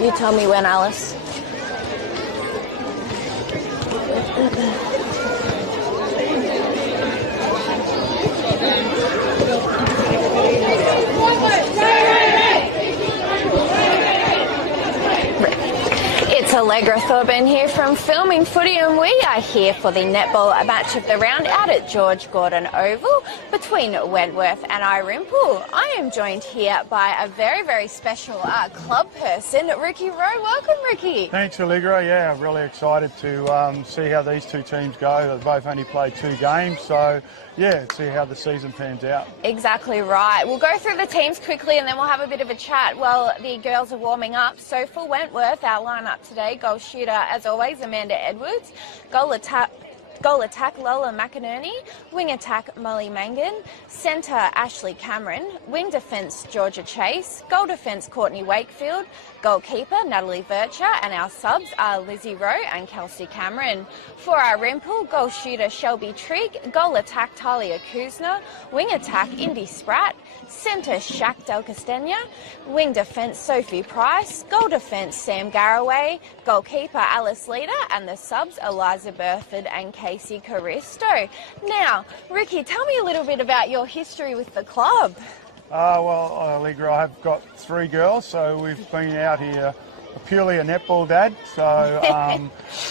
You tell me when, Alice. It's Allegra Thorburn here from Filming Footy, and we are here for the netball match of the round out at George Gordon Oval between Wentworth and Irymple. I am joined here by a very, very special club person, Ricky Rowe. Welcome, Ricky. Thanks, Allegra. Yeah, I'm really excited to see how these two teams go. They've both only played 2 games, so yeah, see how the season pans out. Exactly right. We'll go through the teams quickly and then we'll have a bit of a chat while the girls are warming up. So for Wentworth, our lineup today, goal shooter, as always, Amanda Edwards. Goal attack, Lola McInerney. Wing attack, Molly Mangan. Centre, Ashley Cameron. Wing defence, Georgia Chase. Goal defence, Courtney Wakefield. Goalkeeper, Natalie Vircher. And our subs are Lizzie Rowe and Kelsey Cameron. For our Irymple, goal shooter, Shelby Trigg. Goal attack, Talia Kuzner. Wing attack, Indy Spratt. Centre, Shaq Del Castagna. Wing defence, Sophie Price. Goal defence, Sam Garraway. Goalkeeper, Alice Leader. And the subs, Eliza Burford and Casey Caristo. Now, Ricky, tell me a little bit about your history with the club. Well, Allegra, I've got 3 girls, so we've been out here purely a netball dad, so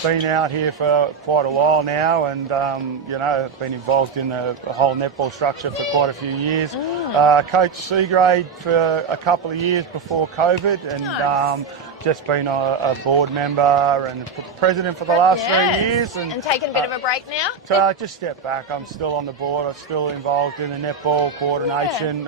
been out here for quite a while now, and you know, been involved in the whole netball structure for quite a few years. Coached C grade for a couple of years before COVID, and nice. Just been a board member and president for the last 3 years. And taking a bit of a break now? So just step back. I'm still on the board. I'm still involved in the netball coordination.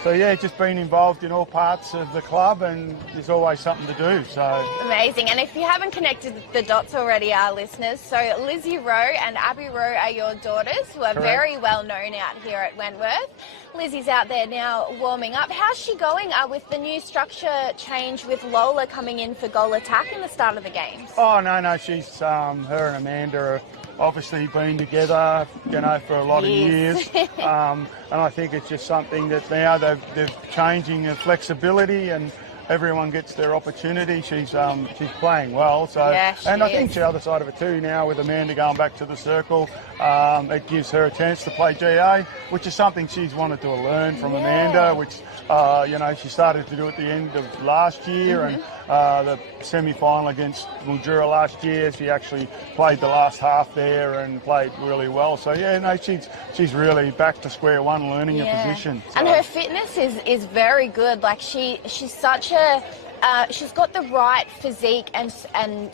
So yeah, just been involved in all parts of the club, and there's always something to do. So amazing. And if you haven't connected the dots already, our listeners, so Lizzie Rowe and Abby Rowe are your daughters, who are very well known out here at Wentworth. Lizzie's out there now warming up. How's she going with the new structure change with Lola coming in for goal attack in the start of the games? Oh no, she's her and Amanda are obviously been together, you know, for a lot of years, and I think it's just something that now they're changing the flexibility, and everyone gets their opportunity. She's playing well, so yeah, and I think the other side of it too now with Amanda going back to the circle, it gives her a chance to play GA, which is something she's wanted to learn from Amanda, which you know, she started to do at the end of last year, and the semi-final against Mildura last year, she actually played the last half there and played really well. So yeah, no, she's really back to square one, learning a position. So. And her fitness is very good. Like she's such a she's got the right physique and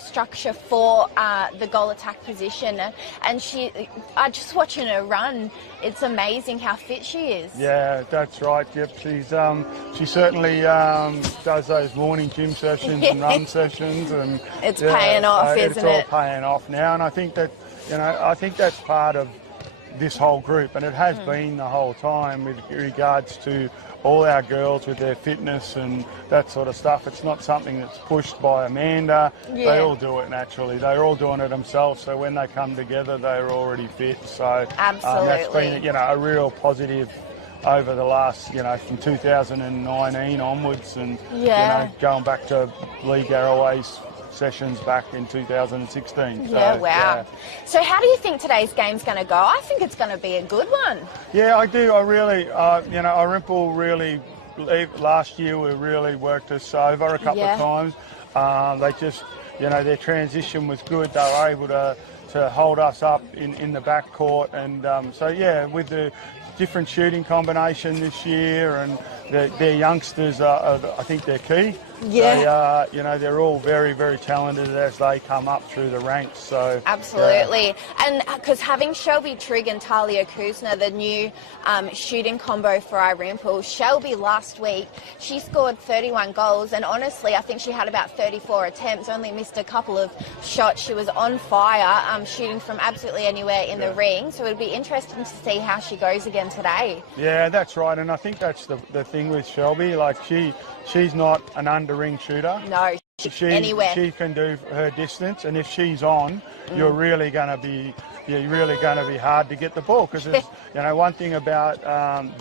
structure for the goal attack position, and just watching her run, it's amazing how fit she is. Yeah, that's right. Yep, she certainly does those morning gym sessions and run sessions, and it's paying off, isn't it? It's all paying off now, and I think that, you know, I think that's part of this whole group, and it has been the whole time with regards to all our girls with their fitness and that sort of stuff. It's not something that's pushed by Amanda. Yeah. They all do it naturally. They're all doing it themselves, so when they come together, they're already fit. So absolutely, that's been, you know, a real positive over the last, you know, from 2019 onwards, and you know, going back to Lee Garraway's sessions back in 2016. Yeah, wow. Yeah. So how do you think today's game's going to go? I think it's going to be a good one. Yeah, I do. I really, you know, Irymple really, last year we really worked us over a couple of times. They just, you know, their transition was good. They were able to hold us up in the back court, and so yeah, with the different shooting combination this year, and their youngsters are, I think they're key. Yeah. They, you know, they're all very, very talented as they come up through the ranks. So absolutely, and because having Shelby Trigg and Talia Kuzner, the new shooting combo for Irymple. Shelby last week, she scored 31 goals, and honestly, I think she had about 34 attempts, only missed a couple of shots. She was on fire, shooting from absolutely anywhere in the ring. So it'd be interesting to see how she goes again today. Yeah, that's right, and I think that's the thing with Shelby. Like she's not an under-ring shooter. No, anywhere. She can do her distance, and if she's on, you're really going to be hard to get the ball, because you know, one thing about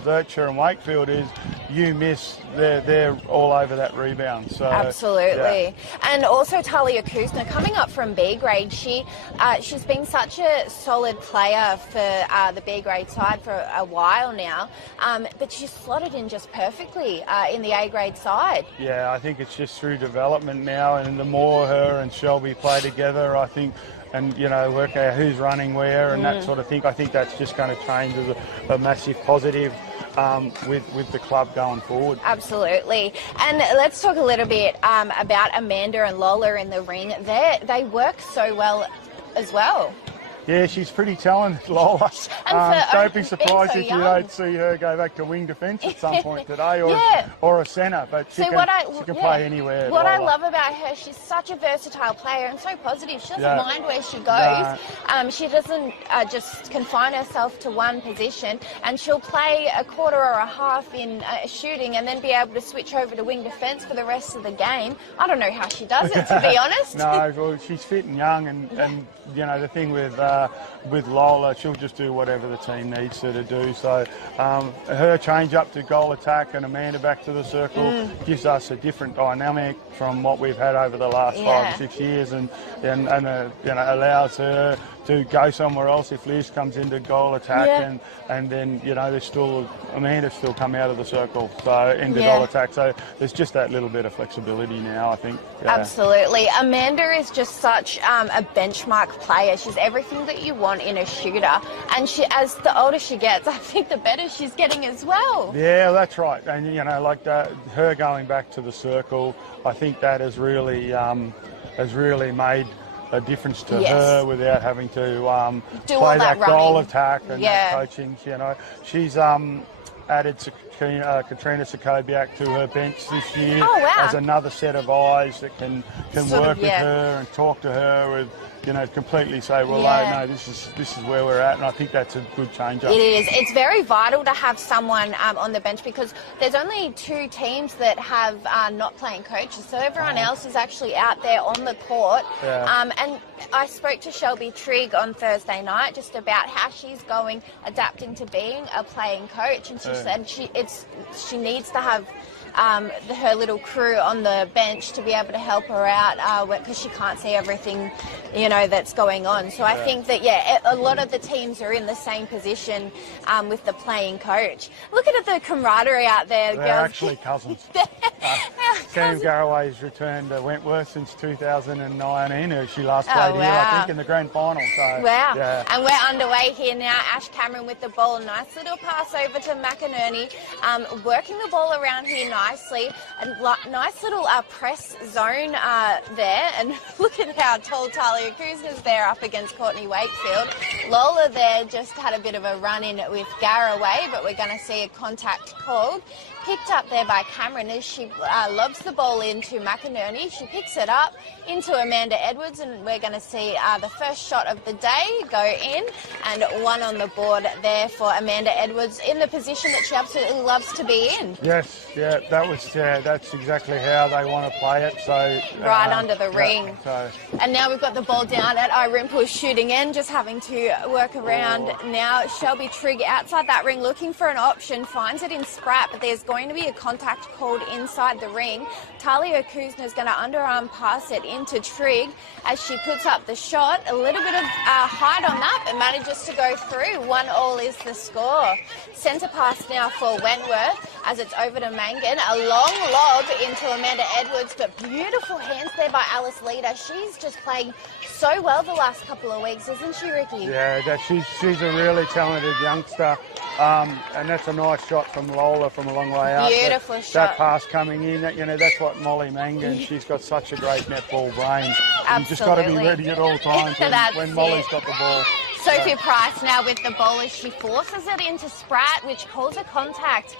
Vircher and Wakefield is you miss, they're all over that rebound. So absolutely. yeah. And also Talia Kuzna coming up from B grade. She's been such a solid player for the B grade side for a while now, but she's slotted in just perfectly in the A grade side. Yeah, I think it's just through development now, and the more her and Shelby play together, I think, and work out who's running where and that sort of thing, I think that's just going to change as a massive positive with the club going forward. Absolutely. And let's talk a little bit about Amanda and Lola in the ring. They work so well as well. Yeah, she's pretty talented, Lola. Don't be surprised if you don't see her go back to wing defence at some point today, or a centre. But she can play anywhere. What Lola. I love about her, she's such a versatile player and so positive. She doesn't mind where she goes. She doesn't just confine herself to one position, and she'll play a quarter or a half in shooting and then be able to switch over to wing defence for the rest of the game. I don't know how she does it, to be honest. No, well, she's fit and young, and the thing with Lola, she'll just do whatever the team needs her to do. So her change up to goal attack and Amanda back to the circle gives us a different dynamic from what we've had over the last 5 or 6 years, and allows her to go somewhere else if Liz comes into goal attack, and then Amanda's still come out of the circle, so into goal attack. So there's just that little bit of flexibility now, I think. Yeah. Absolutely. Amanda is just such a benchmark player. She's everything that you want in a shooter, and as the older she gets, I think the better she's getting as well. Yeah, that's right. And her going back to the circle, I think that has really made a difference to her without having to play that goal attack and that coaching. She's added Katrina Sokobiak to her bench this year as another set of eyes that can work with her and talk to her with, completely say, well, no, this is where we're at, and I think that's a good change-up. It is. It's very vital to have someone on the bench, because there's only 2 teams that have not playing coaches, so everyone else is actually out there on the court. Yeah. And I spoke to Shelby Trigg on Thursday night just about how she's adapting to being a playing coach, and she said she needs to have her little crew on the bench to be able to help her out, because she can't see everything that's going on. So I think that a lot of the teams are in the same position with the playing coach. Look at the camaraderie out there. They're actually cousins. Sam Garraway's returned to Wentworth since 2019. She last played here, I think, in the grand final. So, and we're underway here now. Ash Cameron with the ball. Nice little pass over to McInerney, working the ball around here nicely. A nice little press zone there. And look at how tall Talia Kuzna's there up against Courtney Wakefield. Lola there just had a bit of a run-in with Garraway, but we're going to see a contact called. Picked up there by Cameron as she lobs the ball into McInerney. She picks it up into Amanda Edwards, and we're going to see the first shot of the day go in, and 1 on the board there for Amanda Edwards in the position that she absolutely loves to be in. Yes, that's exactly how they want to play it. So right under the ring. And now we've got the ball down at Irymple shooting end, just having to work around now. Shelby Trigg outside that ring looking for an option, finds it in Sprat, but there's going to be a contact called inside the ring. Talia Kuzna is going to underarm pass it into Trigg as she puts up the shot. A little bit of height on that, but manages to go through. 1-1 is the score. Centre pass now for Wentworth as it's over to Mangan. A long lob into Amanda Edwards, but beautiful hands there by Alice Leader. She's just playing so well the last couple of weeks, isn't she, Ricky? Yeah, she's a really talented youngster. And that's a nice shot from Lola from a long way out. Beautiful shot. That pass coming in, that's what Molly Mangan, she's got such a great netball brain. Absolutely. You've just got to be ready at all times when Molly's got the ball. Sophie Price now with the ball as she forces it into Sprat, which calls a contact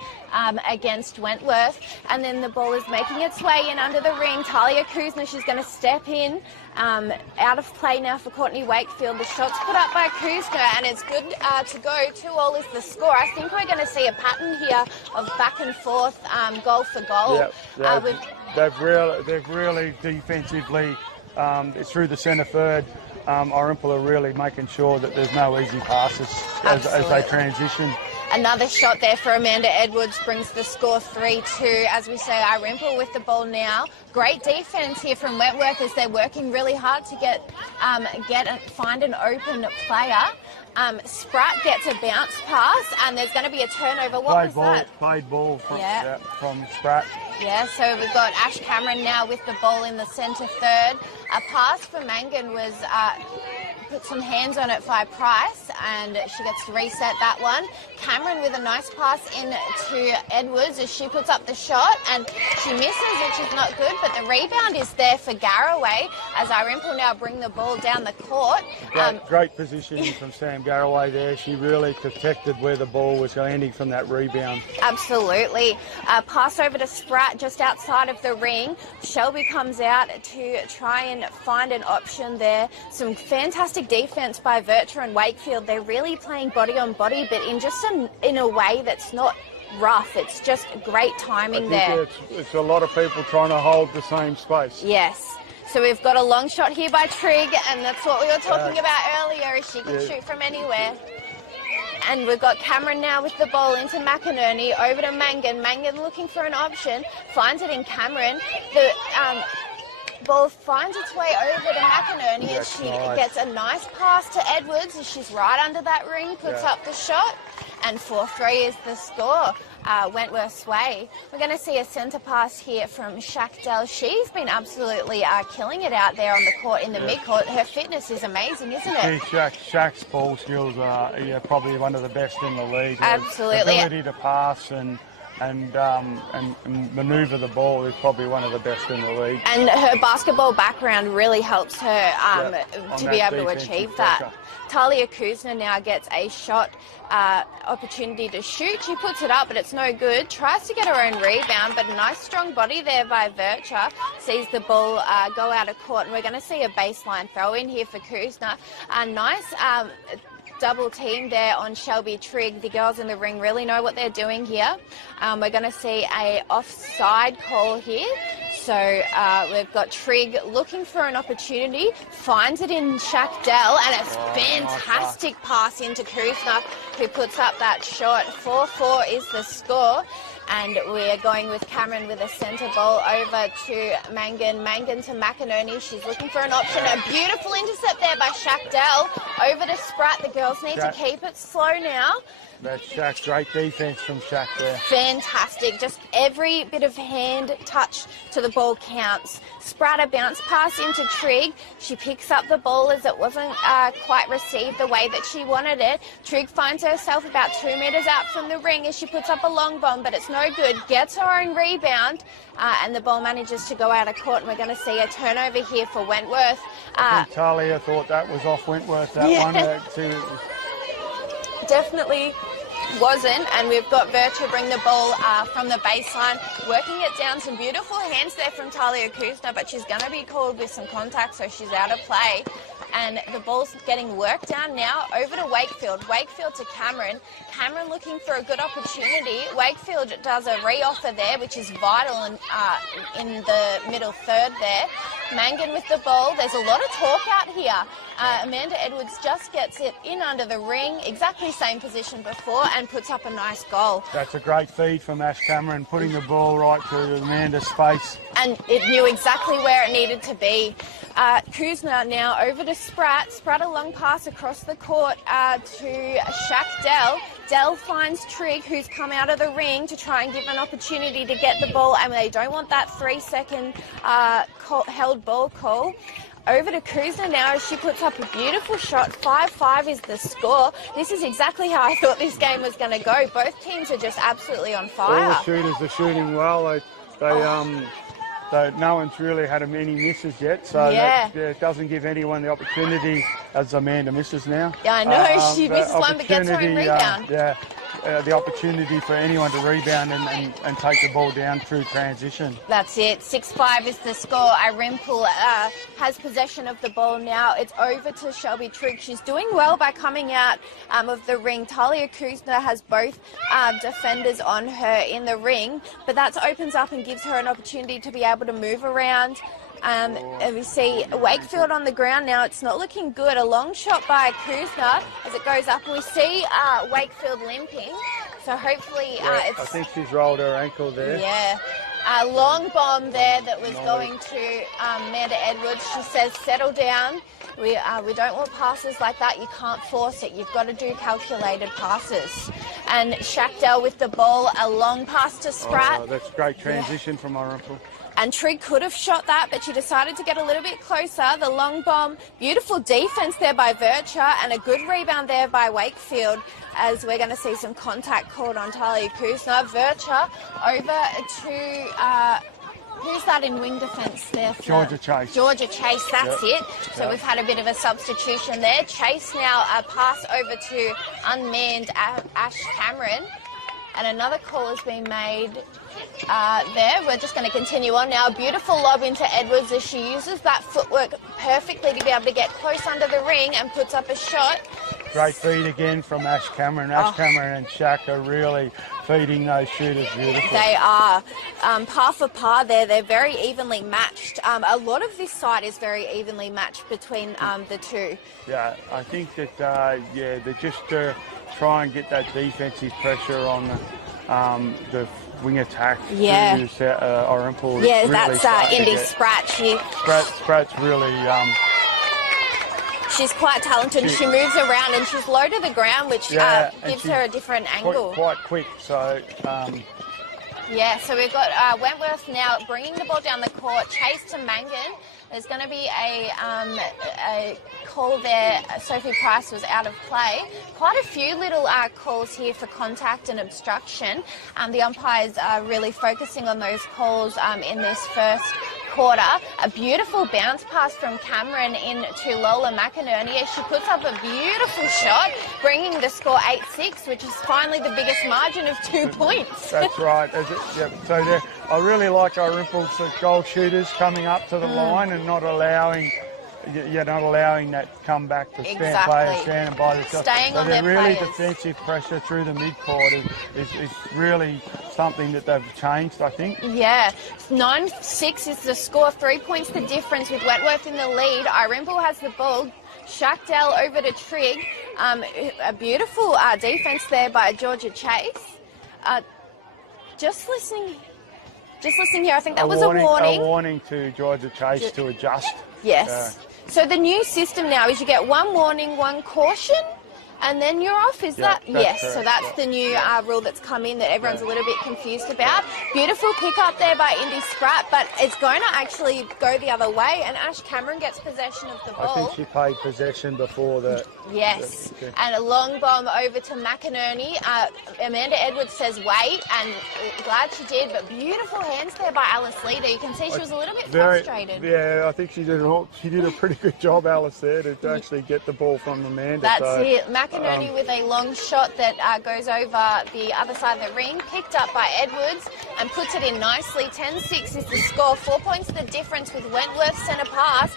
against Wentworth. And then the ball is making its way in under the ring. Talia Kuzna, she's going to step in. Out of play now for Courtney Wakefield. The shot's put up by Kuzna, and it's good to go. 2-2 is the score. I think we're going to see a pattern here of back and forth, goal for goal. They've really defensively, through the centre third, Irymple are really making sure that there's no easy passes as they transition. Another shot there for Amanda Edwards brings the score 3-2. As we say, Irymple with the ball now. Great defence here from Wentworth as they're working really hard to find an open player. Spratt gets a bounce pass and there's going to be a turnover. Played ball from Spratt. Yeah, so we've got Ash Cameron now with the ball in the centre third. A pass for Mangan was put some hands on it by Price and she gets to reset that one. Cameron with a nice pass in to Edwards as she puts up the shot and she misses, which is not good, but the rebound is there for Garraway as Irymple now bring the ball down the court. Great positioning from Sam Garraway there. She really protected where the ball was landing from that rebound. Absolutely. Pass over to Spratt just outside of the ring. Shelby comes out to try and find an option there. Some fantastic defence by Vercher and Wakefield. They're really playing body on body, but in a way that's not rough. It's just great timing there. It's a lot of people trying to hold the same space. Yes. So we've got a long shot here by Trigg, and that's what we were talking about earlier, is she can shoot from anywhere. And we've got Cameron now with the ball into McInerney, over to Mangan. Mangan looking for an option, finds it in Cameron. The ball finds its way over to McInerney as she gets a nice pass to Edwards as she's right under that ring, puts up the shot, and 4-3 is the score. Wentworth's way. We're going to see a centre pass here from Shackdell. She's been absolutely killing it out there on the court in the mid-court. Her fitness is amazing, isn't it? Shack's ball skills are probably one of the best in the league. Absolutely. Her ability to pass and manoeuvre the ball is probably one of the best in the league. And her basketball background really helps her to be able to achieve that. Talia Kuzna now gets a shot opportunity to shoot. She puts it up, but it's no good. Tries to get her own rebound, but a nice strong body there by Vercher. Sees the ball go out of court, and we're going to see a baseline throw in here for Kuzna. A nice double team there on Shelby Trigg. The girls in the ring really know what they're doing here. We're going to see a offside call here. So we've got Trigg looking for an opportunity, finds it in Shackdell, and it's fantastic pass into Kuzna, who puts up that shot. 4-4 is the score. And we're going with Cameron with a centre ball over to Mangan. Mangan to McInerney. She's looking for an option. A beautiful intercept there by Shackdell. Over to Spratt. The girls need to keep it slow now. That's Shack. Great defence from Shack there. Fantastic. Just every bit of hand touch to the ball counts. Spratt, a bounce pass into Trigg. She picks up the ball as it wasn't quite received the way that she wanted it. Trigg finds herself about 2 metres out from the ring as she puts up a long bomb, but it's no good. Gets her own rebound, and the ball manages to go out of court, and we're going to see a turnover here for Wentworth. I think Talia thought that was off Wentworth, that one. Definitely wasn't, and we've got Vercher bring the ball from the baseline, working it down. Some beautiful hands there from Talia Kuzna, but she's going to be called with some contact, so she's out of play. And the ball's getting worked down now over to Wakefield. Wakefield to Cameron. Cameron looking for a good opportunity. Wakefield does a re-offer there, which is vital in the middle third there. Mangan with the ball. There's a lot of talk out here. Amanda Edwards just gets it in under the ring, exactly same position before, and puts up a nice goal. That's a great feed from Ash Cameron, putting the ball right to Amanda's face. And it knew exactly where it needed to be. Kuzna now over to Spratt. Spratt a long pass across the court to Shackdell. Dell finds Trigg, who's come out of the ring to try and give an opportunity to get the ball, and they don't want that 3-second held ball call. Over to Kuzna now as she puts up a beautiful shot. 5-5 is the score. This is exactly how I thought this game was going to go. Both teams are just absolutely on fire. All the shooters are shooting well. No one's really had many misses yet, so it doesn't give anyone the opportunity, as Amanda misses now. Yeah, I know. She misses one but gets her own rebound. The opportunity for anyone to rebound and take the ball down through transition. That's it. 6-5 is the score. Irymple has possession of the ball now. It's over to Shelby Trigg. She's doing well by coming out of the ring. Talia Kuzna has both defenders on her in the ring, but that opens up and gives her an opportunity to be able to move around. And we see Wakefield on the ground now. It's not looking good. A long shot by Kuzner as it goes up. And we see Wakefield limping. So hopefully I think she's rolled her ankle there. Yeah. A long bomb there that was going to Amanda Edwards. She says, settle down. We don't want passes like that. You can't force it. You've got to do calculated passes. And Shackdale with the ball, a long pass to Spratt. Oh, that's a great transition from Irymple. And Trigg could have shot that, but she decided to get a little bit closer. The long bomb, beautiful defence there by Vircher, and a good rebound there by Wakefield, as we're going to see some contact called on Talia Kuzner. Vircher over to... who's that in wing defence there? Georgia Chase. Georgia Chase, that's it. So we've had a bit of a substitution there. Chase now a pass over to unmanned Ash Cameron. And another call has been made there. We're just going to continue on now. A beautiful lob into Edwards as she uses that footwork perfectly to be able to get close under the ring and puts up a shot. Great feed again from Ash Cameron. Ash Cameron and Shaq are really feeding those shooters beautifully. They are. Par for par there. They're very evenly matched. A lot of this side is very evenly matched between the two. Yeah, I think that, they're just try and get that defensive pressure on the wing attack. Yeah. Irymple. Yeah, really that's Indy Spratt. Spratt's really... she's quite talented. She moves around and she's low to the ground, which gives her a different angle. Quite quick, so... Yeah, so we've got Wentworth now bringing the ball down the court, chase to Mangan. There's going to be a call there. Sophie Price was out of play. Quite a few little calls here for contact and obstruction. The umpires are really focusing on those calls in this first quarter. A beautiful bounce pass from Cameron into Lola McInerney as she puts up a beautiful shot, bringing the score 8-6, which is finally the biggest margin of 2 points. That's right. So I really like Irymple's goal shooters coming up to the line and not allowing that comeback to players standing by the shot. Staying on their really players. Defensive pressure through the midcourt is really something that they've changed, I think. Yeah, 9-6 is the score. 3 points the difference with Wentworth in the lead. Irymple has the ball. Shackdale over to Trigg. A beautiful defence there by Georgia Chase. Just listening here, I think that was a warning. A warning to Georgia Chase to adjust. Yes. So the new system now is you get one warning, one caution, and then you're off. Is that? Yes. Correct. So that's the new rule that's come in that everyone's a little bit confused about. Beautiful pick up there by Indy Spratt, but it's going to actually go the other way, and Ash Cameron gets possession of the ball. I think she played possession before the... Yes. And a long bomb over to McInerney. Amanda Edwards says wait, and glad she did, but beautiful hands there by Alice Leader. You can see she was a little bit frustrated. Yeah, I think she did a pretty good job, Alice, there to actually get the ball from Amanda. That's it. McInerney with a long shot that goes over the other side of the ring, picked up by Edwards and puts it in nicely. 10-6 is the score. 4 points the difference with Wentworth centre pass.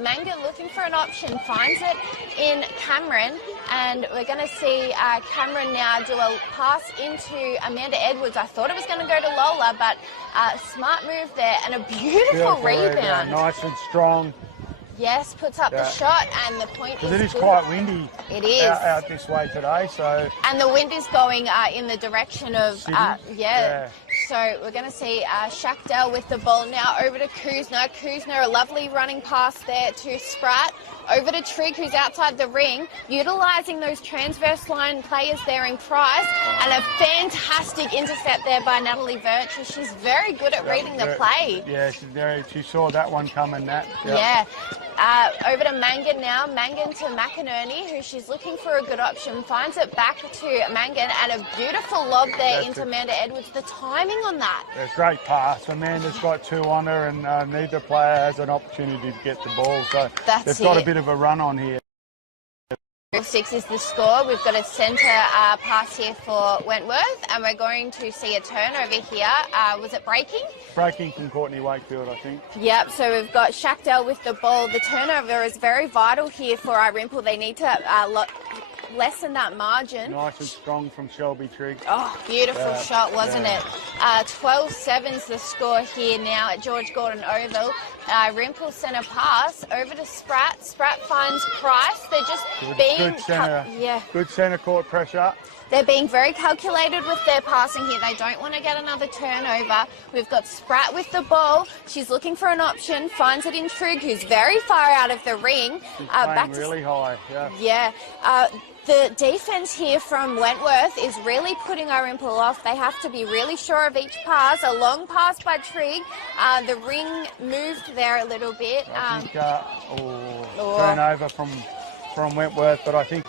Mangan looking for an option, finds it in Cameron, and we're going to see Cameron now do a pass into Amanda Edwards. I thought it was going to go to Lola, but smart move there and a beautiful rebound. Nice and strong. Yes, puts up the shot, and the point is it is good. quite windy. It is out this way today, so. And the wind is going in the direction of So we're going to see Shackdale with the ball now over to Kuzner. Kuzner, a lovely running pass there to Spratt. Over to Trigg, who's outside the ring, utilising those transverse line players there in Price, and a fantastic intercept there by Natalie Virtue. She's very good at reading the play. Yeah, she saw that one coming, Nat. Yeah. Over to Mangan now. Mangan to McInerney, who she's looking for a good option. Finds it back to Mangan, and a beautiful lob there into Amanda Edwards. The timing on that. It's a great pass. Amanda's got two on her, and neither player has an opportunity to get the ball. So they've got a bit of a run on here. 6 is the score. We've got a centre pass here for Wentworth, and we're going to see a turnover here. Was it breaking? Breaking from Courtney Wakefield, I think. Yep, so we've got Shackdale with the ball. The turnover is very vital here for Irymple. They need to lessen that margin. Nice and strong from Shelby Trigg. Oh, beautiful shot, wasn't it? 12-7's the score here now at George Gordon Oval. Irymple centre pass over to Spratt. Spratt finds Price. They're just being... Good centre court pressure. They're being very calculated with their passing here. They don't want to get another turnover. We've got Spratt with the ball. She's looking for an option, finds it in Trigg, who's very far out of the ring. She's playing really high, yeah. The defence here from Wentworth is really putting Irymple off. They have to be really sure of each pass. A long pass by Trigg. The ring moved there a little bit. I think, turnover from Wentworth, but I think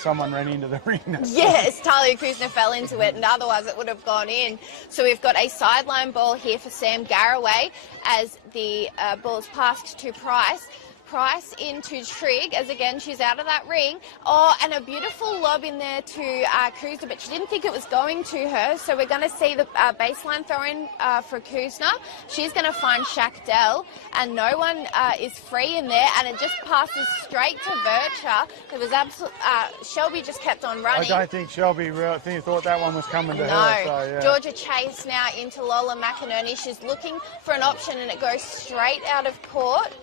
someone ran into the ring. Yes, Talia Kuzner fell into it, and otherwise it would have gone in. So we've got a sideline ball here for Sam Garraway as the ball's passed to Price. Price into Trigg, as again she's out of that ring. Oh, and a beautiful lob in there to Kuzner, but she didn't think it was going to her. So we're going to see the baseline throw in for Kuzner. She's going to find Shackdell, and no one is free in there, and it just passes straight to Vircher. It was absolute. Shelby just kept on running. I don't think Shelby thought that one was coming to her. So, yeah. Georgia Chase now into Lola McInerney. She's looking for an option, and it goes straight out of court.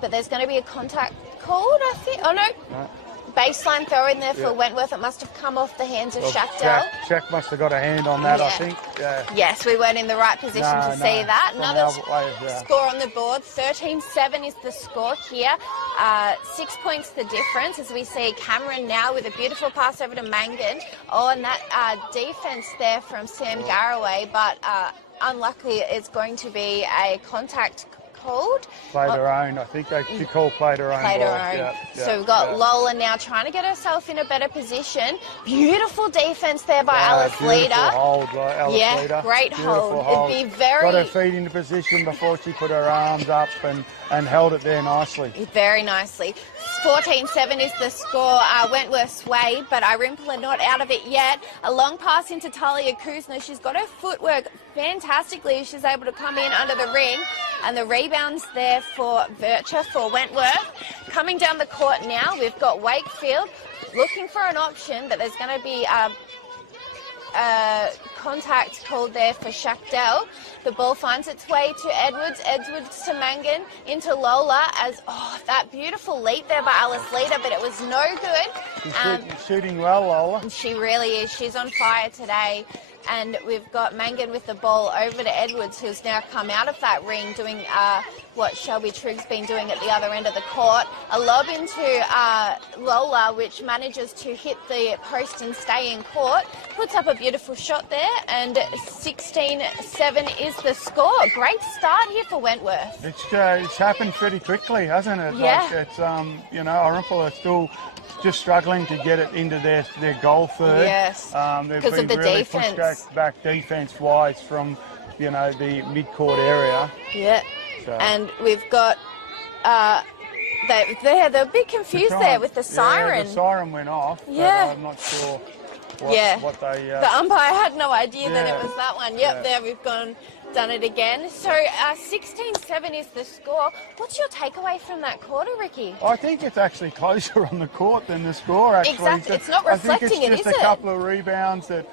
But there's going to be a contact called, I think. Oh, no. Baseline throw in there for Wentworth. It must have come off the hands of Shackdell. Jack must have got a hand on that, I think. Yeah. Yes, we weren't in the right position to see that. Another score on the board. 13-7 is the score here. 6 points the difference as we see Cameron now with a beautiful pass over to Mangan. Oh, and that defence there from Sam Garraway, but unluckily it's going to be a contact called. Played her own. I think she called played her own. Played her own. So we've got Lola now trying to get herself in a better position. Beautiful defence there by Alice Leader. Hold by Alice Leader. Great hold. It'd be very... Got her feet into position before she put her arms up and held it there nicely. Very nicely. 14-7 is the score. Wentworth swayed, but Irymple are not out of it yet. A long pass into Talia Kuzner. She's got her footwork fantastically. She's able to come in under the ring. And the rebounds there for Vircher for Wentworth. Coming down the court now, we've got Wakefield looking for an option, but there's going to be contact called there for Shackdell. The ball finds its way to Edwards. Edwards to Mangan into Lola as, that beautiful leap there by Alice Leader, but it was no good. She's shooting well, Lola. She really is. She's on fire today. And we've got Mangan with the ball over to Edwards, who's now come out of that ring doing what Shelby Trigg's been doing at the other end of the court. A lob into Lola, which manages to hit the post and stay in court. Puts up a beautiful shot there, and 16-7 is the score. Great start here for Wentworth. It's happened pretty quickly, hasn't it? Yeah. Like it's, Irymple are still just struggling to get it into their goal third. Yes, because of the really defence. Pushed back defence-wise from, the mid-court area. Yeah, so. And we've got... they're a bit confused there with the siren. The siren went off, but I'm not sure what they... The umpire had no idea that it was that one. Yep, there we've done it again. So 16-7 is the score. What's your takeaway from that quarter, Ricky? I think it's actually closer on the court than the score, actually. Exactly. It's not reflecting it, is it? I think it's just a couple of rebounds that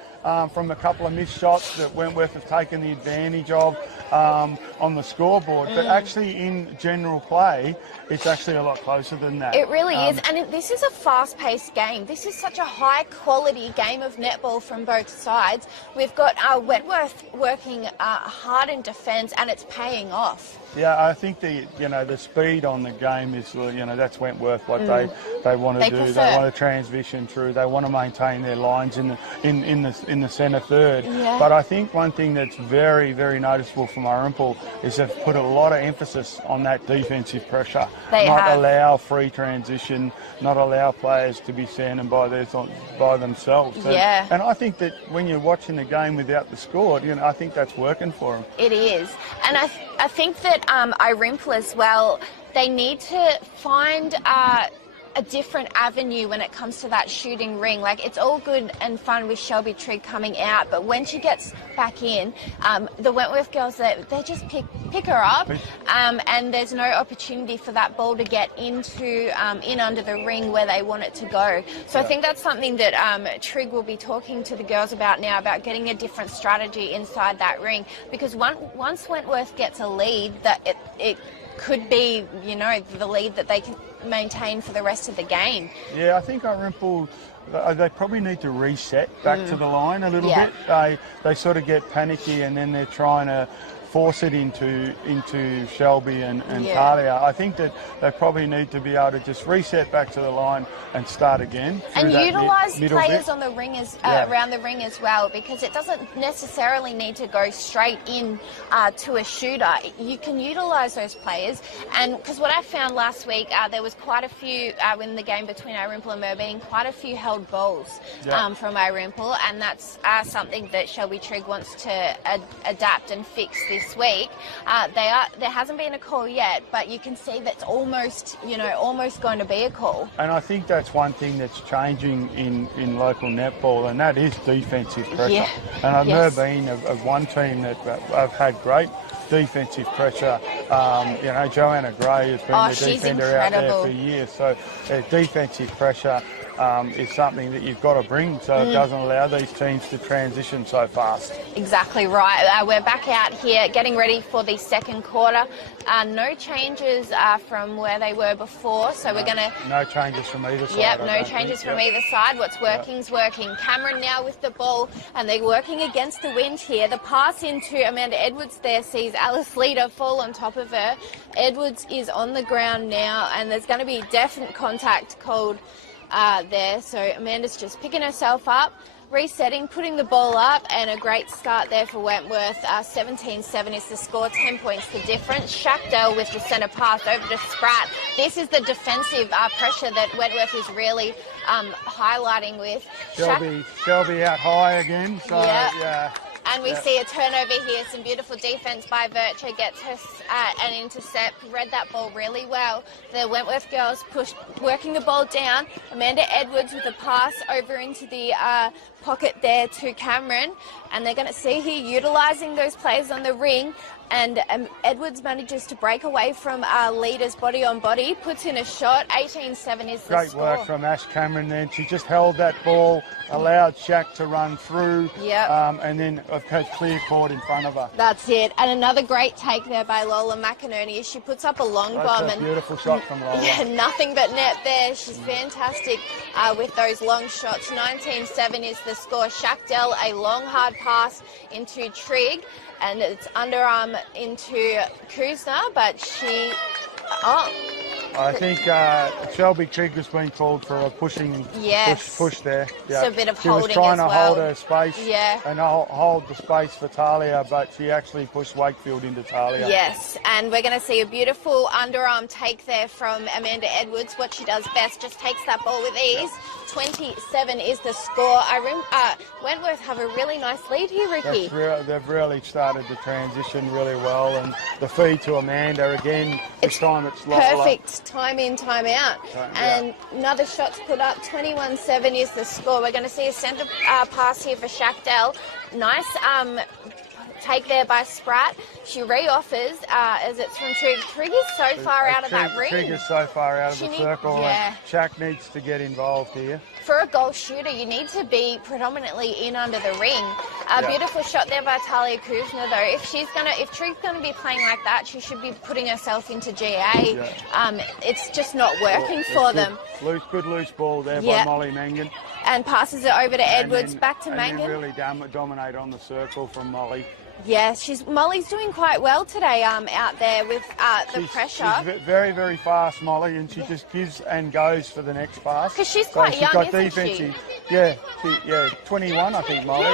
from a couple of missed shots that Wentworth have taken the advantage of on the scoreboard. But actually in general play, it's actually a lot closer than that. It really is. And this is a fast-paced game. This is such a high-quality game of netball from both sides. We've got Wentworth working hard in defence, and it's paying off. Yeah, I think the speed on the game is, that's Wentworth, what they want to do. Prefer. They want to transition through. They want to maintain their lines in the centre third. Yeah. But I think one thing that's very, very noticeable from Irymple is they've put a lot of emphasis on that defensive pressure. Allow free transition, not allow players to be standing by themselves. And I think that when you're watching the game without the score, I think that's working for them. It is. And I think that Irymple as well, they need to find a different avenue when it comes to that shooting ring. Like, it's all good and fun with Shelby Trigg coming out, but when she gets back in, the Wentworth girls, they just pick her up, and there's no opportunity for that ball to get into in under the ring where they want it to go. So I think that's something that Trigg will be talking to the girls about now, about getting a different strategy inside that ring, because once Wentworth gets a lead, that it could be, you know, the lead that they can maintain for the rest of the game. Yeah, I think Irymple, they probably need to reset back to the line a little bit. They sort of get panicky, and then they're trying to force it into Shelby and Talia. I think that they probably need to be able to just reset back to the line and start again. And utilise players on the ring around the ring as well, because it doesn't necessarily need to go straight in to a shooter. You can utilise those players, and because what I found last week, there was quite a few in the game between Irymple and Merbein, quite a few held balls from Irymple, and that's something that Shelby Trigg wants to adapt and fix this week. There hasn't been a call yet, but you can see that's almost going to be a call. And I think that's one thing that's changing in local netball, and that is defensive pressure. Yeah. And Merbein of one team that have had great defensive pressure. Joanna Gray has been the defender out there for years, so defensive pressure is something that you've got to bring, so it doesn't allow these teams to transition so fast. Exactly right. We're back out here getting ready for the second quarter. No changes from where they were before, so we're going to... No changes from either side. Yep, no changes from either side. What's working's working. Cameron now with the ball, and they're working against the wind here. The pass into Amanda Edwards there sees Alice Leader fall on top of her. Edwards is on the ground now, and there's going to be definite contact called there. So Amanda's just picking herself up, resetting, putting the ball up, and a great start there for Wentworth. 17-7 is the score, 10 points the difference. Shackdale with the centre pass over to Spratt. This is the defensive pressure that Wentworth is really highlighting with. Shelby out high again. So, yeah. And we see a turnover here, some beautiful defence by Virtue, gets her an intercept, read that ball really well. The Wentworth girls working the ball down. Amanda Edwards with a pass over into the pocket there to Cameron, and they're going to see here utilising those players on the ring. And Edwards manages to break away from Leader's body on body, puts in a shot. 18-7 is the score. Great work from Ash Cameron then. She just held that ball, allowed Shaq to run through, and then had clear court in front of her. That's it. And another great take there by Lola McInerney as she puts up a long bomb. That's a beautiful shot from Lola. Yeah, nothing but net there. She's fantastic with those long shots. 19-7 is the score. Shackdell, a long hard pass into Trigg, and it's underarm into Kuzner, but she... I think Shelby Trigg has been called for a pushing push there. Yeah. It's a bit of holding as well. She was trying to hold her space and hold the space for Talia, but she actually pushed Wakefield into Talia. Yes, and we're going to see a beautiful underarm take there from Amanda Edwards. What she does best, just takes that ball with ease. 27 is the score. Wentworth have a really nice lead here, Ricky. They've really started the transition really well, and the feed to Amanda again. This time it's perfect. Time in, time out. And another shot's put up. 21-7 is the score. We're going to see a centre pass here for Shackdale. Nice take there by Spratt. She re-offers as it's from Trigg. Trigg is so far out of that ring. Trigg is so far out of the circle. Shaq needs to get involved here. For a goal shooter, you need to be predominantly in under the ring. Beautiful shot there by Talia Kuzner, though. If Trigg's going to be playing like that, she should be putting herself into GA. It's just not working for them. Good loose ball there by Molly Mangan. And passes it over to Edwards, back to Mangan. And really dominate on the circle from Molly. Yes, Molly's doing quite well today out there with the pressure. She's very, very fast, Molly, and she just gives and goes for the next pass. Because she's quite young, isn't she? Yeah, 21, I think, Molly.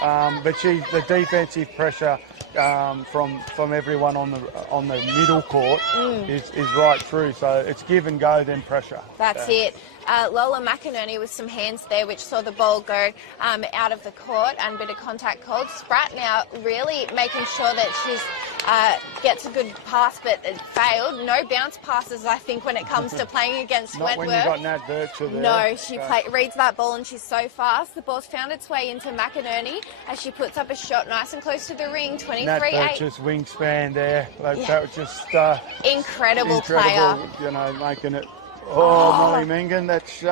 But the defensive pressure from everyone on the middle court is right through. So it's give and go, then pressure. That's it. Lola McInerney with some hands there, which saw the ball go out of the court and a bit of contact called. Spratt now really making sure that she's gets a good pass, but it failed. No bounce passes, I think, when it comes to playing against Not Wentworth. when you got Nat Bircher there. No, she reads that ball and she's so fast. The ball's found its way into McInerney as she puts up a shot nice and close to the ring, 23-8. Nat Bircher's wingspan there. That was just incredible player. You know, making it. Molly Mengen, that's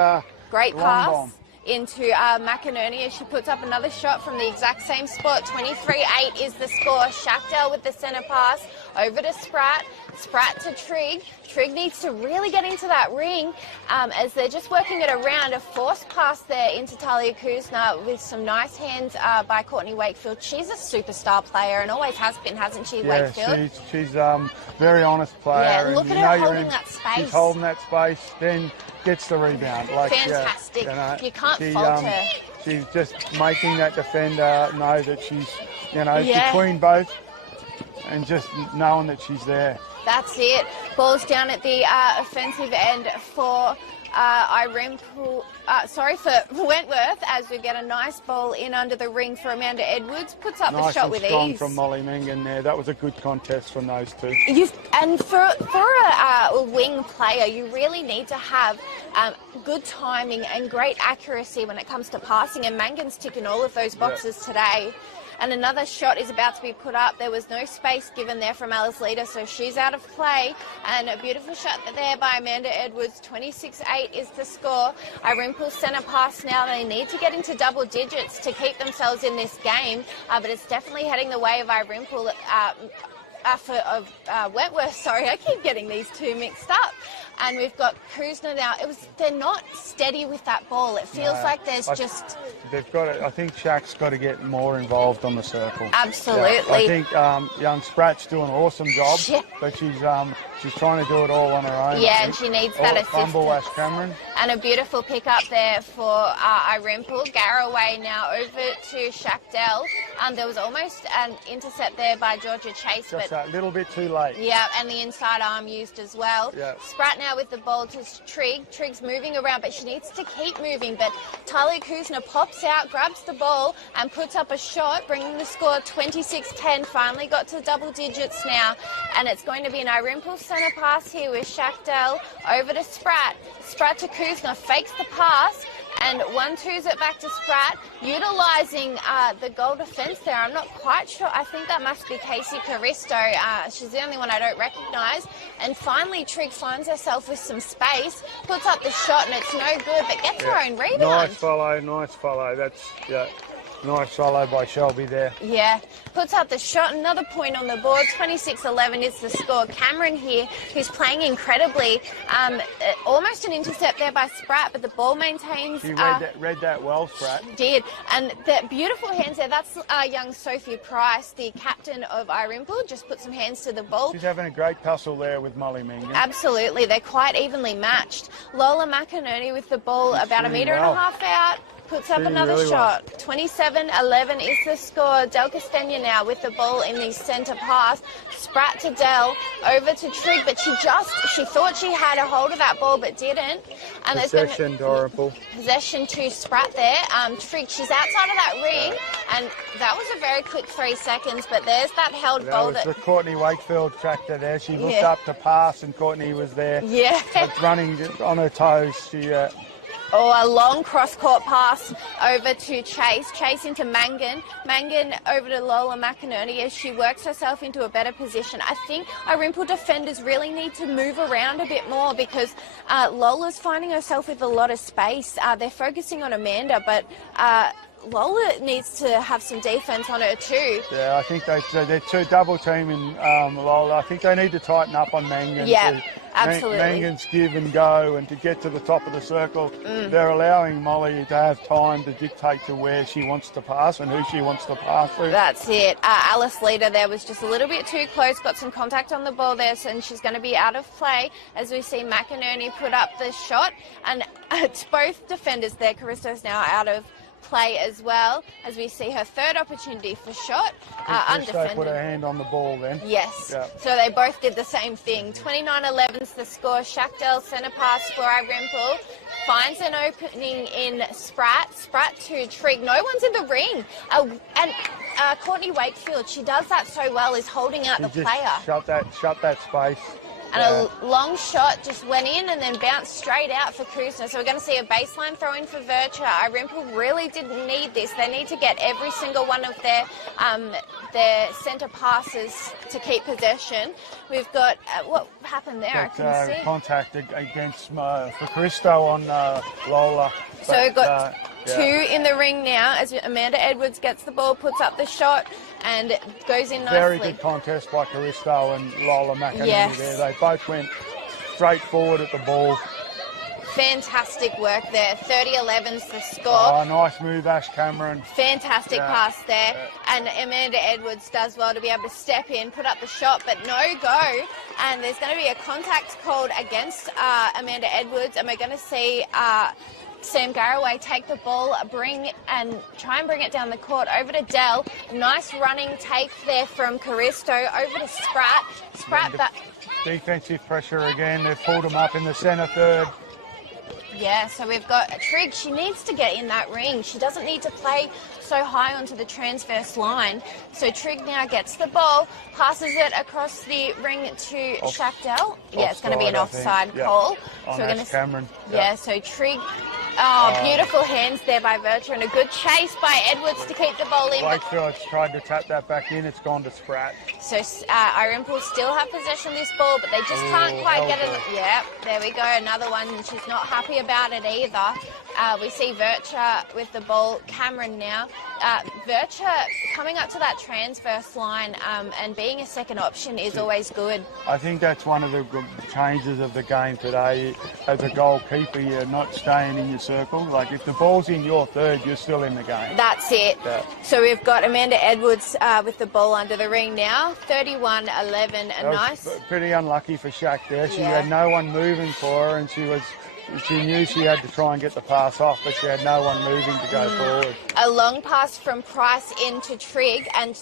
great pass bomb. Into McInerney as she puts up another shot from the exact same spot. 23-8 is the score. Shackdale with the centre pass over to Spratt. Spratt to Trigg. Trigg needs to really get into that ring as they're just working it around. A forced pass there into Talia Kuzna with some nice hands by Courtney Wakefield. She's a superstar player and always has been, hasn't she, Wakefield? She's very honest player. Yeah, look at her holding that space. She's holding that space, then gets the rebound. Fantastic. You can't fault her. She's just making that defender know that she's, between both and just knowing that she's there. That's it. Ball's down at the offensive end for Irymple, for Wentworth, as we get a nice ball in under the ring for Amanda Edwards. Puts up the shot with ease. Nice and strong from Molly Mengen there. That was a good contest from those two. And for a wing player, you really need to have good timing and great accuracy when it comes to passing, and Mangan's ticking all of those boxes today. And another shot is about to be put up. There was no space given there from Alice Leader, so she's out of play. And a beautiful shot there by Amanda Edwards. 26-8 is the score. Irymple centre pass now. They need to get into double digits to keep themselves in this game, but it's definitely heading the way of Irymple. Wentworth, sorry, I keep getting these two mixed up. And we've got Kuzna now. They're not steady with that ball. It feels like there's They've got to, I think Shaq's got to get more involved on the circle. Absolutely. Yeah, I think young Spratt's doing an awesome job, but she's trying to do it all on her own. Yeah, and she needs that assistance. Fumble, Ash Cameron. And a beautiful pick up there for Irymple. Garraway now over to Shackdell. There was almost an intercept there by Georgia Chase. Just a little bit too late. Yeah, and the inside arm used as well. Yeah. Spratt now with the ball to Trigg. Trigg's moving around, but she needs to keep moving. But Talia Kuzna pops out, grabs the ball, and puts up a shot, bringing the score 26-10. Finally got to double digits now. And it's going to be an Irymple centre pass here with Shackdale over to Spratt. Spratt to Kuzna, fakes the pass, and 1-2s it back to Spratt, utilising the goal defence there. I'm not quite sure. I think that must be Casey Caristo. She's the only one I don't recognise. And finally, Trigg finds herself with some space, puts up the shot, and it's no good, but gets her own rebound. Nice follow. That's, nice follow by Shelby there. Yeah, puts up the shot, another point on the board. 26-11 is the score. Cameron here, who's playing incredibly. Almost an intercept there by Spratt, but the ball maintains. She read that well, Spratt. Did, and the beautiful hands there. That's young Sophie Price, the captain of Irymple. Just put some hands to the ball. She's having a great tussle there with Molly Mengen. Absolutely, they're quite evenly matched. Lola McInerney with the ball about a metre and a half out. Puts up another shot. 27-11 is the score. Del Castagna now with the ball in the centre pass. Spratt to Del, over to Trigg, but she thought she had a hold of that ball but didn't. And Possession to Irymple. Possession to Spratt there. Trigg, she's outside of that ring, and that was a very quick 3 seconds, but there's that held ball. That was the Courtney Wakefield tractor there. She looked up to pass and Courtney was there. Yeah. Running on her toes. A long cross-court pass over to Chase. Chase into Mangan. Mangan over to Lola McInerney as she works herself into a better position. I think Irymple defenders really need to move around a bit more because Lola's finding herself with a lot of space. They're focusing on Amanda, but Lola needs to have some defence on her too. Yeah, I think they're two double teaming Lola. I think they need to tighten up on Mangan. Yeah, absolutely. Mangan's give and go, and to get to the top of the circle, they're allowing Molly to have time to dictate to where she wants to pass and who she wants to pass to. That's it. Alice Leader there was just a little bit too close, got some contact on the ball there, and she's going to be out of play as we see McInerney put up the shot. And it's both defenders there. Caristo's now out of play as well, as we see her third opportunity for shot. Undefended. Put her hand on the ball then. Yes. Yeah. So they both did the same thing. 29-11's the score. Shackdale centre pass for Irymple. Finds an opening in Spratt. Spratt to Trigg. No one's in the ring. And Courtney Wakefield, she does that so well, is holding out the player. Shut that space. And a long shot just went in and then bounced straight out for Kuzner. So we're going to see a baseline throw in for Virtua. Irymple really didn't need this. They need to get every single one of their centre passes to keep possession. We've got, what happened there? I can see. Contact against for Christo on Lola. So we've got two in the ring now as Amanda Edwards gets the ball, puts up the shot and goes in nicely. Very good contest by Caristo and Lola McInerney there. They both went straight forward at the ball. Fantastic work there. 30-11's the score. Oh, nice move, Ash Cameron. Fantastic pass there. And Amanda Edwards does well to be able to step in, put up the shot, but no go. And there's going to be a contact called against Amanda Edwards, and we're going to see Sam Garraway take the ball, try and bring it down the court over to Dell. Nice running take there from Caristo over to Spratt. Defensive pressure again. They've pulled him up in the centre third. Yeah, so we've got Trigg. She needs to get in that ring. She doesn't need to play so high onto the transverse line. So Trigg now gets the ball, passes it across the ring to Shackdale. Yeah, it's going to be an offside call. On so Ash Cameron. Yeah, so Trigg. Oh, beautiful hands there by Virtua and a good chase by Edwards to keep the ball in. Wakefield's tried to tap that back in. It's gone to Spratt. So Irymple still have possession of this ball, but they just can't quite get it. Yeah, there we go. Another one. She's not happy about it either. We see Virtua with the ball. Cameron now. Virtua coming up to that transverse line and being a second option is always good. I think that's one of the changes of the game today. As a goalkeeper, you're not staying in your circle. Like if the ball's in your third, you're still in the game. That's it. Yeah. So we've got Amanda Edwards with the ball under the ring now. 31-11. Nice. Pretty unlucky for Shaq there. She had no one moving for her, and she knew she had to try and get the pass off, but she had no one moving to go forward. A long pass from Price into Trigg, and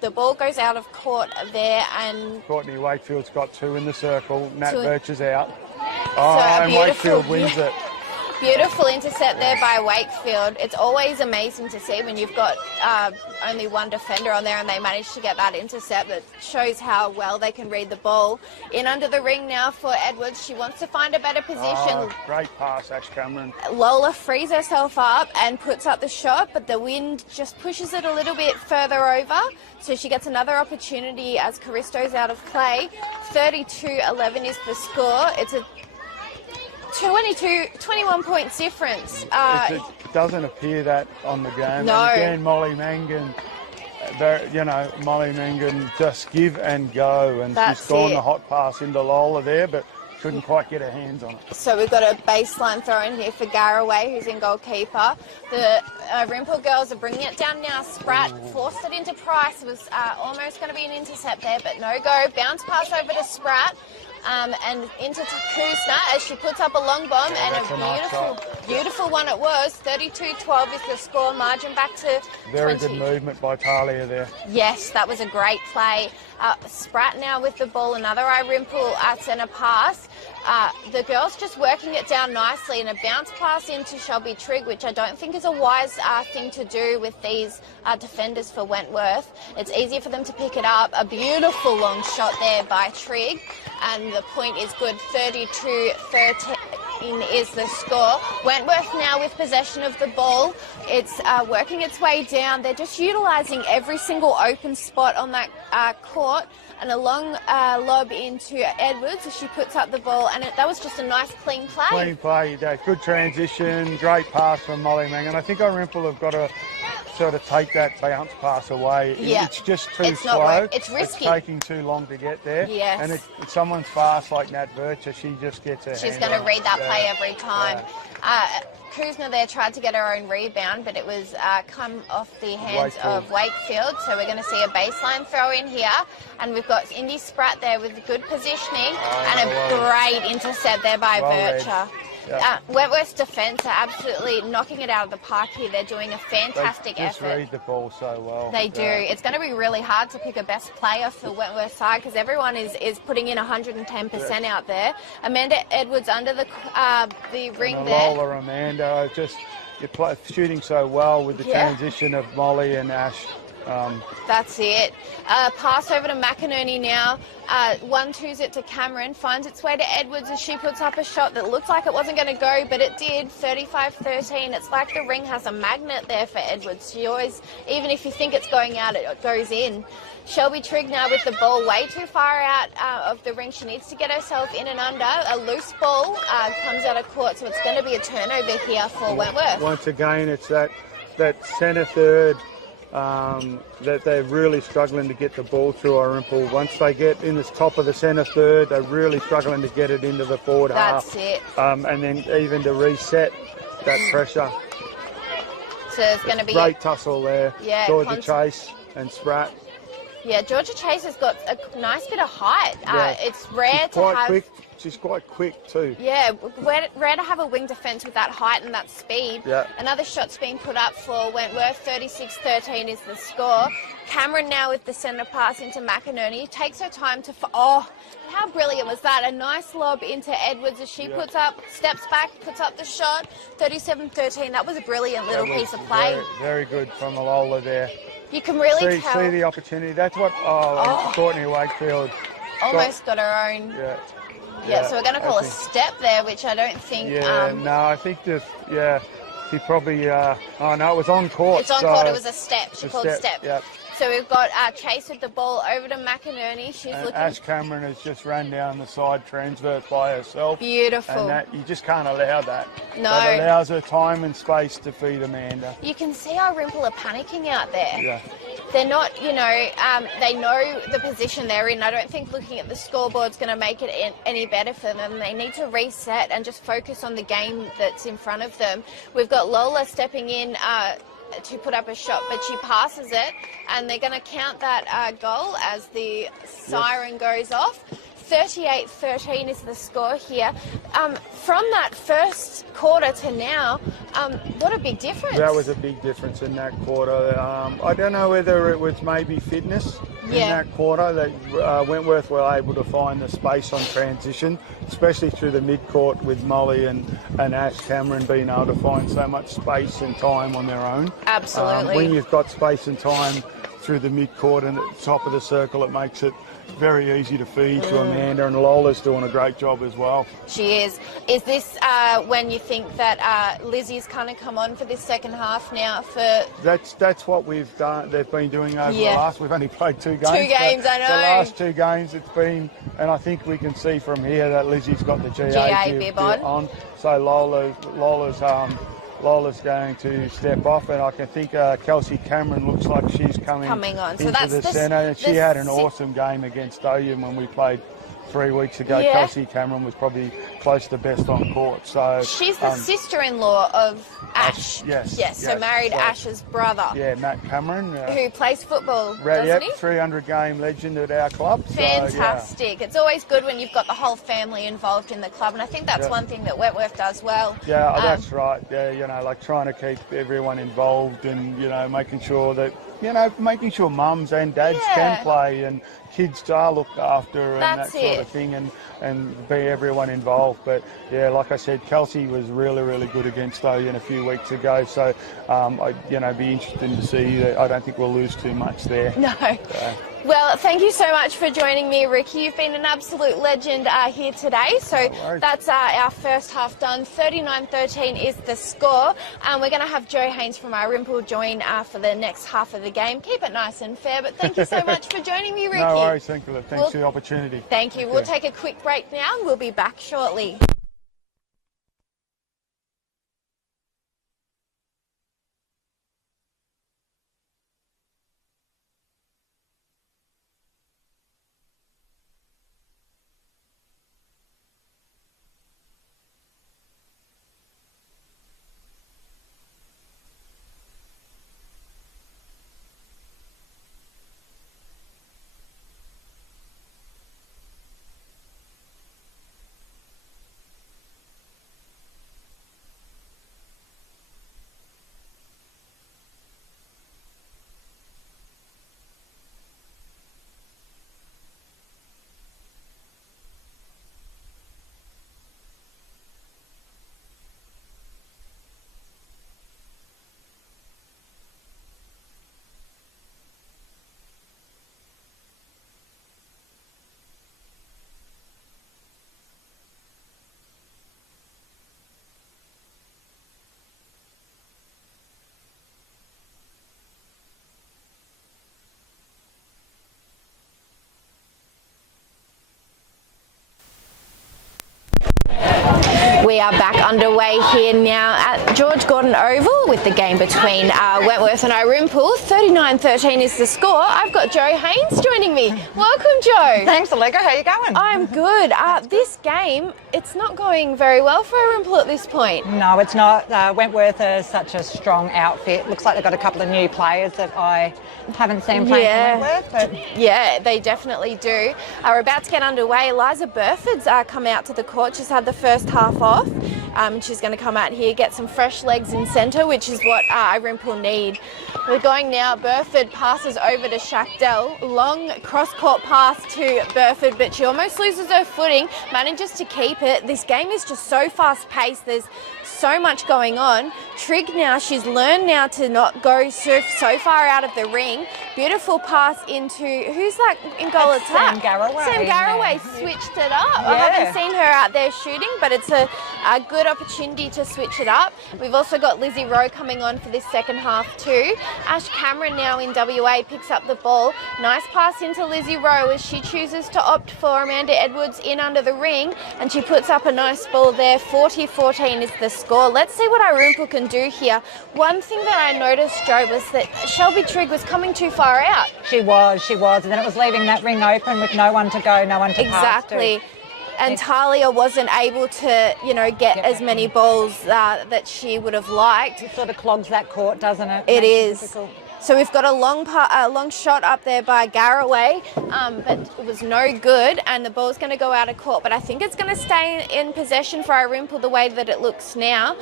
the ball goes out of court there, and Courtney Wakefield's got two in the circle. Nat Birch is out. And Wakefield wins it. Beautiful intercept there by Wakefield. It's always amazing to see when you've got only one defender on there and they manage to get that intercept. That shows how well they can read the ball. In under the ring now for Edwards. She wants to find a better position. Great pass, Ash Cameron. Lola frees herself up and puts up the shot, but the wind just pushes it a little bit further over. So she gets another opportunity as Caristo's out of play. 32-11 is the score. It's a 21 points difference. It doesn't appear that on the game. No. And again, Molly Mangan just give and go, and she's gone the hot pass into Lola there, but couldn't quite get her hands on it. So we've got a baseline throw in here for Garraway, who's in goalkeeper. The Irymple girls are bringing it down now. Spratt forced it into Price. It was almost going to be an intercept there, but no go. Bounce pass over to Spratt. And into Kuzner as she puts up a long bomb, and a beautiful one it was. 32-12 is the score. Margin back to 20. Very good movement by Talia there. Yes, that was a great play. Spratt now with the ball, another Irymple centre pass. The girls just working it down nicely, and a bounce pass into Shelby Trigg, which I don't think is a wise thing to do with these defenders for Wentworth. It's easier for them to pick it up. A beautiful long shot there by Trigg, and the point is good. 32-13 is the score. Wentworth now with possession of the ball. It's working its way down. They're just utilising every single open spot on that court. And a long lob into Edwards as she puts up the ball, and that was just a nice clean play. Clean play, good transition, great pass from Molly Mangan. I think Irymple have got to sort of take that bounce pass away. Yeah. It's just too slow. Not it's risky. It's taking too long to get there. Yes. And if someone's fast like Nat Virtua, she just gets her She's hand going to on read it. that play every time. Kuzner there tried to get her own rebound, but it was come off the hands of Wakefield. So we're going to see a baseline throw in here. And we've got Indy Spratt there with good positioning and a great intercept there by Virtua. Wentworth's defence are absolutely knocking it out of the park here. They're doing a fantastic effort. effort. Read the ball so well. They do. It's going to be really hard to pick a best player for Wentworth side because everyone is putting in 110% out there. Amanda Edwards under the ring and there. Lola Amanda, you're shooting so well with the transition of Molly and Ash. That's it. Pass over to McInerney now. 1-2's it to Cameron. Finds its way to Edwards as she puts up a shot that looked like it wasn't going to go, but it did. 35-13. It's like the ring has a magnet there for Edwards. She always, even if you think it's going out, it goes in. Shelby Trigg now with the ball way too far out of the ring. She needs to get herself in and under. A loose ball comes out of court, so it's going to be a turnover here for Wentworth. Once again, it's that centre third that they're really struggling to get the ball through Irymple. Once they get in the top of the centre third, they're really struggling to get it into the forward half. That's it. And then even to reset that pressure. So it's going to be great tussle there. Yeah, Georgia Chase and Spratt. Yeah, Georgia Chase has got a nice bit of height. It's rare to have... Quick. She's quite quick too. Yeah, rare to have a wing defence with that height and that speed. Yeah. Another shot's being put up for Wentworth. 36-13 is the score. Cameron now with the centre pass into McInerney. Takes her time to... Oh, how brilliant was that? A nice lob into Edwards as she steps back, puts up the shot. 37-13. That was a brilliant little piece of play. Very, very good from Lola there. You can really tell. See the opportunity. That's what Courtney Wakefield almost got her own. Yeah, so we're going to call a step there, which I don't think... no, I think she probably... oh, no, it was on court. It's on court, it was a step. She called step. Yeah. So we've got Chase with the ball over to McInerney. She's looking... Ash Cameron has just run down the side transverse by herself. Beautiful. And you just can't allow that. No. That allows her time and space to feed Amanda. You can see Irymple are panicking out there. Yeah. They're not, they know the position they're in. I don't think looking at the scoreboard's going to make it any better for them. They need to reset and just focus on the game that's in front of them. We've got Lola stepping in to put up a shot, but she passes it, and they're going to count that goal as the siren goes off. 38-13 is the score here. From that first quarter to now, what a big difference. That was a big difference in that quarter. I don't know whether it was maybe fitness in that quarter that Wentworth were able to find the space on transition, especially through the mid-court with Molly and Ash Cameron being able to find so much space and time on their own. Absolutely. When you've got space and time through the mid-court and at the top of the circle, it makes it very easy to feed to Amanda, and Lola's doing a great job as well. She is. Is this when you think that Lizzie's kind of come on for this second half now? That's what we've done. They've been doing over the last. We've only played 2 games. 2 games, I know. The last 2 games, it's been, and I think we can see from here that Lizzie's got the GA bib on. So Lola's going to step off, and I can think Kelsey Cameron looks like she's coming on. Into the centre. And she had an awesome game against Oyen when we played 3 weeks ago. Yeah. Kelsey Cameron was probably close to best on court. So she's the sister-in-law of Ash. Yes. So married Ash's brother. Yeah, Matt Cameron. Who plays football, doesn't he? 300-game legend at our club. Fantastic. It's always good when you've got the whole family involved in the club, and I think that's one thing that Wentworth does well. Yeah, that's right. Yeah, like trying to keep everyone involved and, making sure that, making sure mums and dads can play and kids are looked after and that sort of thing, and be everyone involved. But yeah, like I said, Kelsey was really, really good against Oyen a few weeks ago. So I'd be interested to see. I don't think we'll lose too much there. No. Well, thank you so much for joining me, Ricky. You've been an absolute legend here today. So that's our first half done. 39-13 is the score. We're going to have Joe Haynes from Irymple join for the next half of the game. Keep it nice and fair, but thank you so much for joining me, Ricky. No worries, thanks for the opportunity. Thank you. We'll take a quick break now and we'll be back shortly. We are back underway here now at George Gordon Oval with the game between Wentworth and Irymple. 39-13 is the score. I've got Joe Haynes joining me. Welcome, Joe. Thanks, Alego. How you going? I'm good. This game, it's not going very well for Irymple at this point. No, it's not. Wentworth is such a strong outfit. Looks like they've got a couple of new players that I haven't seen playing for Wentworth. But yeah, they definitely do. We're about to get underway. Eliza Burford's come out to the court. She's had the first half off. She's going to come out here, get some fresh legs in centre, which is what Irymple need. We're going now. Burford passes over to Shackdell. Long cross-court pass to Burford, but she almost loses her footing, manages to keep it. This game is just so fast-paced. There's so much going on. Trigg now, she's learned now to not go so far out of the ring. Beautiful pass into, who's that in goal attack? Sam Garraway. Sam Garraway switched it up. Yeah. I haven't seen her out there shooting, but it's a good opportunity to switch it up. We've also got Lizzie Rowe coming on for this second half too. Ash Cameron now in WA picks up the ball. Nice pass into Lizzie Rowe as she chooses to opt for Amanda Edwards in under the ring, and she puts up a nice ball there. 40-14 is the score. Let's see what Irymple can do here. One thing that I noticed, Joe, was that Shelby Trigg was coming too far out. She was, and then it was leaving that ring open with no one to go, no one to pass to. Exactly. And Talia wasn't able to, get as many balls that she would have liked. It sort of clogs that court, doesn't it? It is. Difficult. So we've got a long shot up there by Garraway, but it was no good, and the ball's going to go out of court. But I think it's going to stay in possession for Irymple the way that it looks now.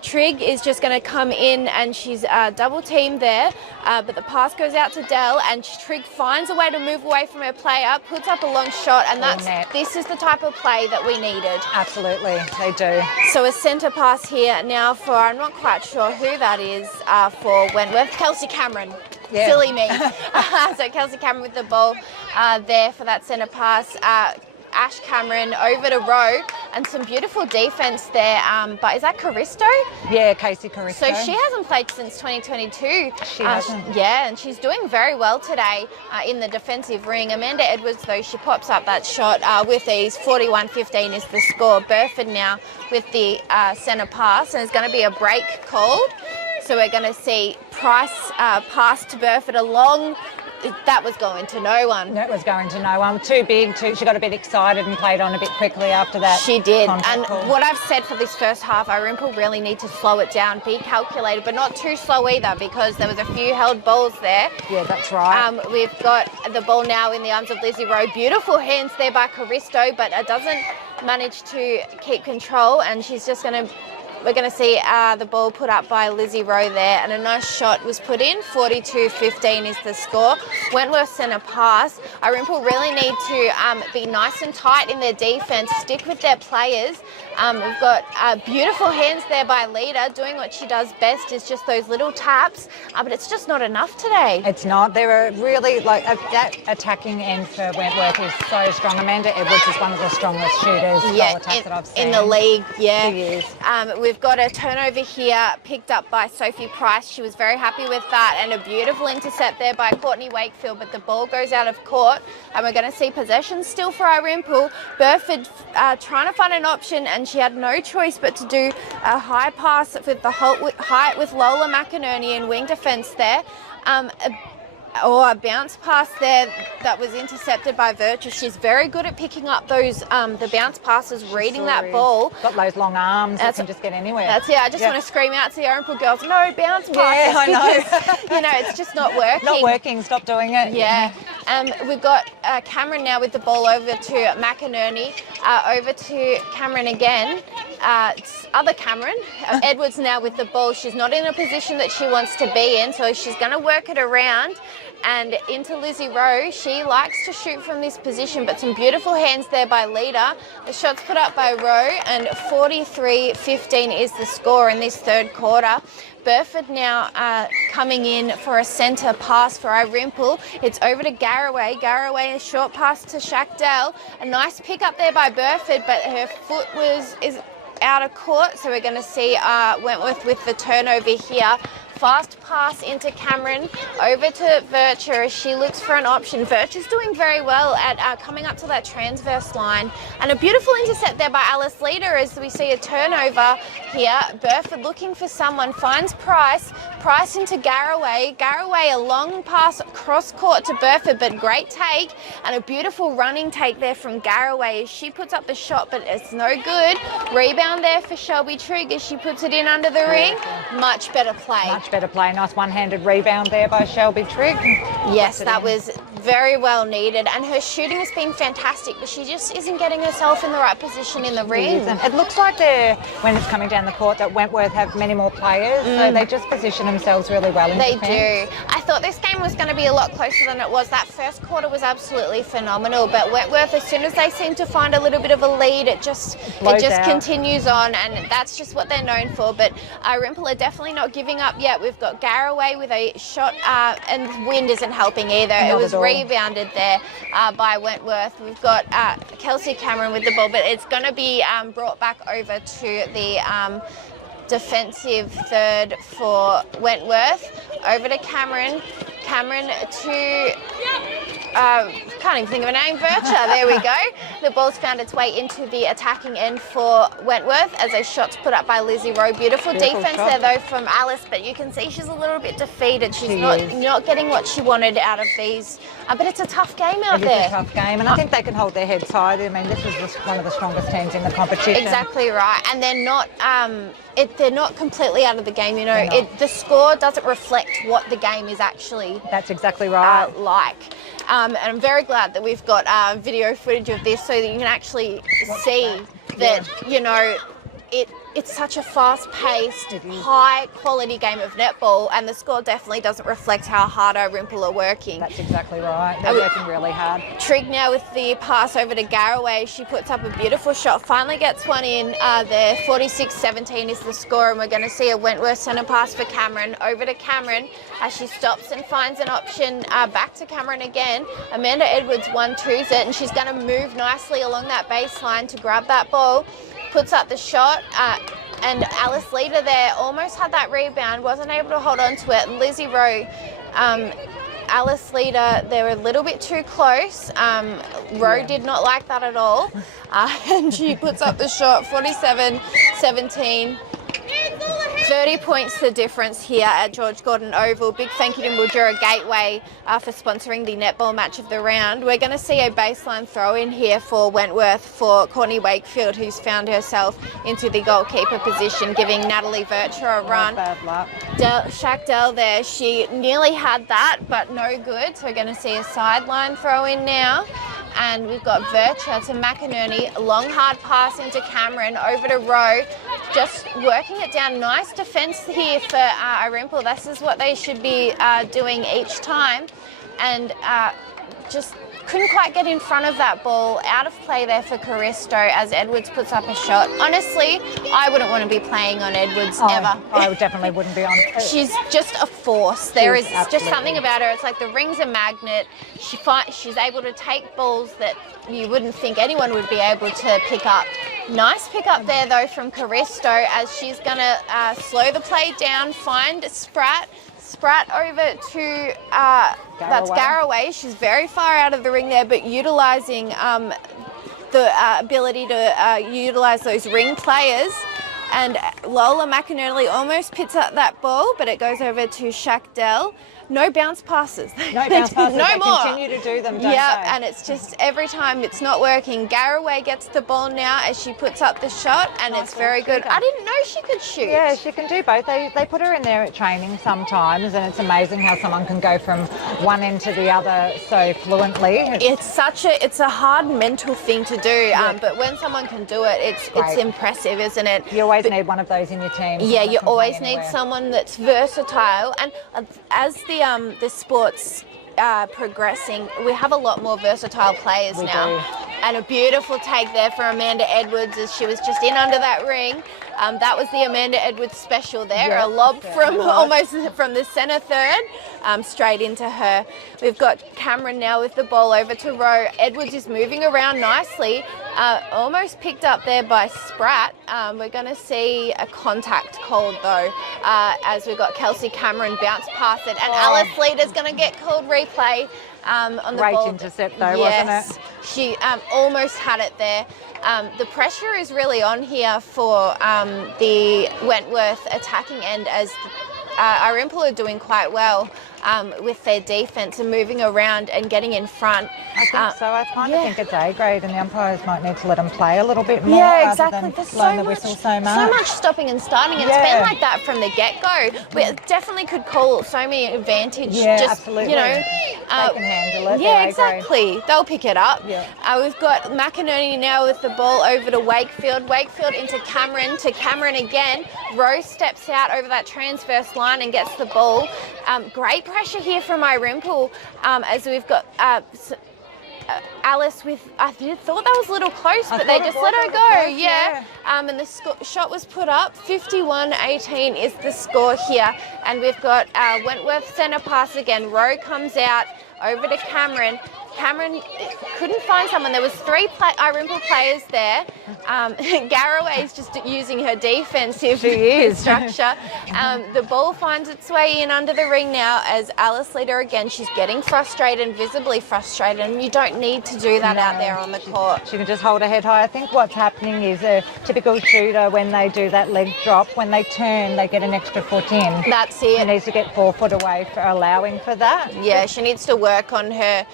Trigg is just going to come in, and she's double teamed there, but the pass goes out to Dell, and Trigg finds a way to move away from her player, puts up a long shot, and this is the type of play that we needed. Absolutely, they do. So a centre pass here now for, I'm not quite sure who that is, for Wentworth. Kelsey Cameron. Yeah. Silly me. So Kelsey Cameron with the ball there for that centre pass. Ash Cameron over to Rowe, and some beautiful defence there. But is that Caristo? Yeah, Casey Caristo. So she hasn't played since 2022. She hasn't. Yeah, and she's doing very well today in the defensive ring. Amanda Edwards, though, she pops up that shot with ease. 41-15 is the score. Burford now with the centre pass, and there's going to be a break called. So we're going to see Price pass to Burford along. That was going to no one. That was going to no one. Too big. She got a bit excited and played on a bit quickly after that. She did. And what I've said for this first half, Irymple really need to slow it down, be calculated, but not too slow either, because there was a few held balls there. Yeah, that's right. We've got the ball now in the arms of Lizzie Rowe. Beautiful hands there by Caristo, but it doesn't manage to keep control, and she's just going to... We're going to see the ball put up by Lizzie Rowe there, and a nice shot was put in. 42-15 is the score. Wentworth centre pass. Irymple really need to be nice and tight in their defence, stick with their players. We've got beautiful hands there by Lita, doing what she does best, is just those little taps, but it's just not enough today. It's not. They're really, that attacking end for Wentworth is so strong. Amanda Edwards is one of the strongest shooters that I've seen. In the league, yeah. She is. We've got a turnover here picked up by Sophie Price. She was very happy with that, and a beautiful intercept there by Courtney Wakefield, but the ball goes out of court, and we're going to see possession still for Irymple. Burford trying to find an option, and she had no choice but to do a high pass with the height with Lola McInerney in wing defence there. A bounce pass there that was intercepted by Virtue. She's very good at picking up those the bounce passes, reading that ball. Got those long arms that can just get anywhere. That's it. I just want to scream out to the Irymple girls, no bounce passes. Yeah, I know. Because, it's just not working. Not working. Stop doing it. Yeah. We've got Cameron now with the ball over to McInerney. Over to Cameron again. Other Cameron. Edwards now with the ball. She's not in a position that she wants to be in, so she's going to work it around and into Lizzie Rowe. She likes to shoot from this position, but some beautiful hands there by Lita. The shot's put up by Rowe, and 43-15 is the score in this third quarter. Burford now coming in for a centre pass for Irymple. It's over to Garraway. Garraway, a short pass to Shackdell. A nice pick up there by Burford, but her foot is out of court, so we're going to see Wentworth with the turnover here. fast pass into Cameron, over to Virtue as she looks for an option. Virtue's doing very well at coming up to that transverse line. And a beautiful intercept there by Alice Leader as we see a turnover here. Burford looking for someone, finds Price. Price into Garraway. Garraway, a long pass cross court to Burford, but great take. And a beautiful running take there from Garraway as she puts up the shot, but it's no good. Rebound there for Shelby Trigg as she puts it in under the ring. Much better play. Much better play. Nice one-handed rebound there by Shelby Trigg. Yes, that was very well needed. And her shooting has been fantastic, but she just isn't getting herself in the right position in the ring. It looks like when it's coming down the court that Wentworth have many more players, so they just position themselves really well in defence. They do. I thought this game was going to be a lot closer than it was. That first quarter was absolutely phenomenal, but Wentworth, as soon as they seem to find a little bit of a lead, it just continues on, and that's just what they're known for. But Irymple are definitely not giving up yet. We've got Garraway with a shot, and wind isn't helping either. It was rebounded there by Wentworth. We've got Kelsey Cameron with the ball, but it's going to be brought back over to the defensive third for Wentworth. Over to Cameron. Cameron to can't even think of a name. Virtue. There we go. The ball's found its way into the attacking end for Wentworth as a shot's put up by Lizzie Rowe. Beautiful defense there though from Alice, but you can see she's a little bit defeated. She's not getting what she wanted out of these. But it's a tough game out there. It's a tough game, and I think they can hold their heads high. I mean, this is one of the strongest teams in the competition. Exactly right, and they're not. They're not completely out of the game. You know, the score doesn't reflect what the game is actually. That's exactly right. And I'm very glad that we've got video footage of this so that you can actually see that, you know, it's such a fast-paced, high-quality game of netball, and the score definitely doesn't reflect how hard Irymple are working. That's exactly right. They're working really hard. Trigg now with the pass over to Garraway. She puts up a beautiful shot, finally gets one in there. 46-17 is the score, and we're going to see a Wentworth centre pass for Cameron. Over to Cameron as she stops and finds an option. Back to Cameron again. Amanda Edwards 1-2s it, and she's going to move nicely along that baseline to grab that ball. Puts up the shot, and Alice Leader there almost had that rebound, wasn't able to hold on to it. Lizzie Rowe, Alice Leader, they were a little bit too close. Rowe did not like that at all, and she puts up the shot, 47-17. 30 points the difference here at George Gordon Oval. Big thank you to Mildura Gateway for sponsoring the netball match of the round. We're going to see a baseline throw in here for Wentworth for Courtney Wakefield, who's found herself into the goalkeeper position, giving Natalie Virtue a run. Bad luck. Shaq Dell there, she nearly had that, but no good. So we're going to see a sideline throw in now. And we've got Virtue to McInerney, long hard pass into Cameron, over to Rowe, just working it down. Nice defence here for Irymple. This is what they should be doing each time, and just couldn't quite get in front of that ball. Out of play there for Caristo as Edwards puts up a shot. Honestly, I wouldn't want to be playing on Edwards ever. I definitely wouldn't be on. She's just a force. There is just something about her. It's like the ring's a magnet. She's able to take balls that you wouldn't think anyone would be able to pick up. Nice pick up there though from Caristo as she's going to slow the play down, find Spratt over to that's Garraway. She's very far out of the ring there, but utilising the ability to utilise those ring players. And Lola McInerney almost picks up that ball, but it goes over to Shaq Dell. No bounce passes. No bounce passes. No they more. Continue to do them, don't they? And it's just every time it's not working. Garraway gets the ball now as she puts up the shot, and it's very good. I didn't know she could shoot. Yeah, she can do both. They put her in there at training sometimes, and it's amazing how someone can go from one end to the other so fluently. It's a hard mental thing to do, but when someone can do it, it's impressive, isn't it? You always need one of those in your team. Yeah, you always need someone that's versatile, and as the sports progressing, we have a lot more versatile players now. And a beautiful take there for Amanda Edwards as she was just in under that ring. That was the Amanda Edwards special there, Yeah, a lob from was. almost from the centre third straight into her. We've got Cameron now with the ball over to Rowe. Edwards is moving around nicely, almost picked up there by Spratt. We're going to see a contact called though, as we've got Kelsey Cameron bounce past it, and Alice Leader's going to get called replay on the Great ball. intercept though, Yes, wasn't it? she almost had it there. The pressure is really on here for the Wentworth attacking end, as Irymple are doing quite well with their defence and moving around and getting in front. I think so. I kind of think it's A grade, and the umpires might need to let them play a little bit more. Yeah, rather exactly. than There's blowing so the much, whistle so much. stopping and starting. It's been like that from the get-go. We definitely could call so many advantage. Yeah, just, absolutely. You know, they can handle it. yeah, They're A grade. exactly. They'll pick it up. Yeah. We've got McInerney now with the ball over to Wakefield. Wakefield into Cameron, to Cameron again. Rose steps out over that transverse line and gets the ball. Great pressure here from Irymple, as we've got Alice with, I thought that was a little close, but they just let her go. Yeah. And the shot was put up. 51-18 is the score here. And we've got Wentworth centre pass again. Rowe comes out over to Cameron. Cameron couldn't find someone. There was three Irymple players there. Garraway's just using her defensive structure. The ball finds its way in under the ring now as Alice Leader again. She's getting frustrated and visibly frustrated, and you don't need to do that out there on the court. She can just hold her head high. I think what's happening is a typical shooter, when they do that leg drop, when they turn, they get an extra foot in. That's She it. needs to get 4 foot away for allowing for that. Yeah, she needs to work on her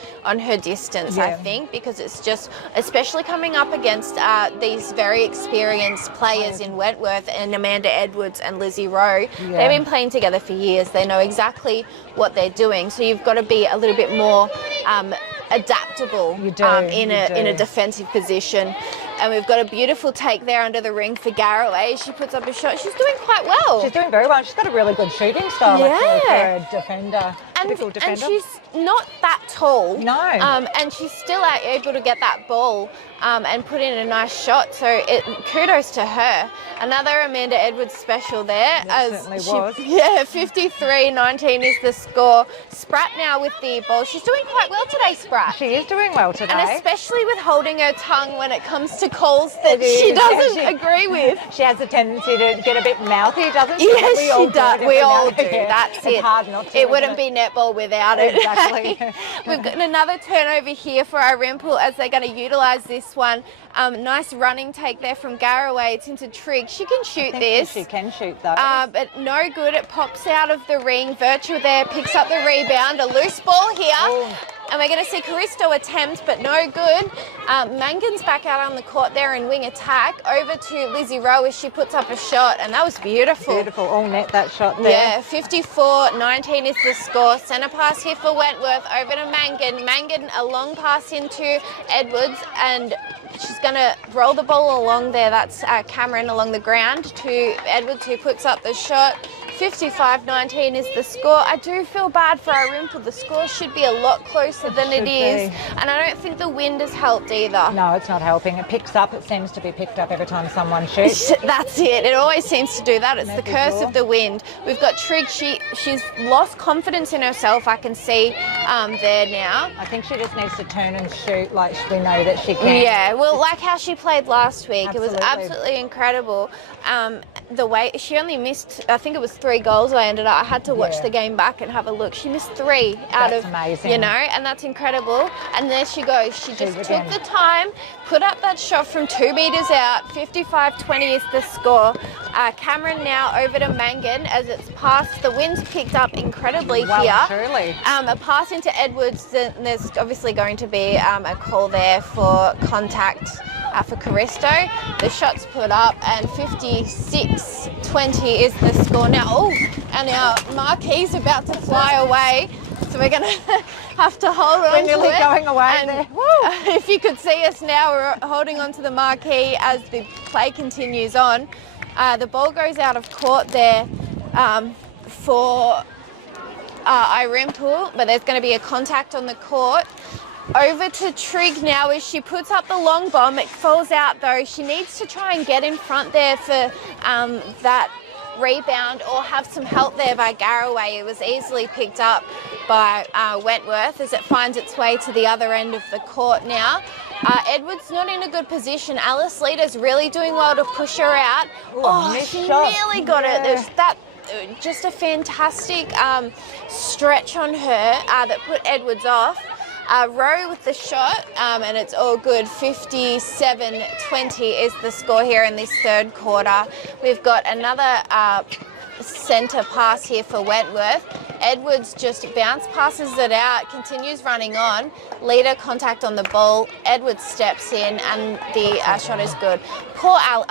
distance, I Yeah. think, because it's just, especially coming up against these very experienced players in Wentworth and Amanda Edwards and Lizzie Rowe. They've been playing together for years. They know exactly what they're doing. So you've got to be a little bit more adaptable in a defensive position. And we've got a beautiful take there under the ring for Garraway. She puts up a shot. She's doing quite well. She's doing very well. She's got a really good shooting style actually for a defender. Typical defender. And she's not that tall. No. And she's still able to get that ball and put in a nice shot. So kudos to her. Another Amanda Edwards special there. Certainly was. Yeah, 53-19 is the score. Spratt now with the ball. She's doing quite well today, Spratt. She is doing well today. And especially with holding her tongue when it comes to calls that she doesn't agree with. She has a tendency to get a bit mouthy, doesn't she? Yes, she does. We all do. Yeah. That's It's it. hard not to. It wouldn't be netball without it. Exactly. We've got another turnover here for Irymple as they're going to utilise this one. Nice running take there from Garraway. It's into Trigg. She can shoot this. She can shoot though. But no good. It pops out of the ring. Virtue there picks up the rebound. A loose ball here. Oh. And we're going to see Caristo attempt, but no good. Mangan's back out on the court there in wing attack. Over to Lizzie Rowe as she puts up a shot, and that was beautiful. Beautiful. All net that shot there. Yeah, 54-19 is the score. Centre pass here for Wentworth. Over to Mangan. Mangan, a long pass into Edwards, and she's going to roll the ball along there. That's Cameron along the ground to Edwards, who puts up the shot. 55-19 is the score. I do feel bad for Irymple. The score should be a lot closer than it is. And I don't think the wind has helped either. No, it's not helping. It picks up. It seems to be picked up every time someone shoots. That's it. It always seems to do that. It's the curse of the wind. We've got Trigg. She's lost confidence in herself, I can see there now. I think she just needs to turn and shoot like we know that she can. Yeah, well, like how she played last week. Absolutely. It was absolutely incredible. The way she only missed, I think it was 3 goals. I had to watch the game back and have a look. She missed 3 out of, amazing. you know, and that's incredible. And there she goes. She just took the time, put up that shot from 2 metres out. 55-20 is the score. Cameron now over to Mangan as it's passed. The wind's picked up incredibly here. Truly. A pass into Edwards. There's obviously going to be a call there for contact for Caristo. The shot's put up and 56-20 is the score now. And our marquee's about to fly away. So we're going to have to hold on to it. We're nearly going away and there. if you could see us now, we're holding on to the marquee as the play continues on. The ball goes out of court there for Irymple, but there's going to be a contact on the court. Over to Trigg now as she puts up the long bomb. It falls out though. She needs to try and get in front there for that rebound or have some help there by Garraway. It was easily picked up by Wentworth as it finds its way to the other end of the court now. Edwards not in a good position. Alice Leader's really doing well to push her out. She nearly got it. There's that. Just a fantastic stretch on her that put Edwards off. Rowe with the shot, and it's all good. 57-20 is the score here in this third quarter. We've got another centre pass here for Wentworth. Edwards just bounce passes it out, continues running on. Leader contact on the ball. Edwards steps in, and the shot is good. Poor Al,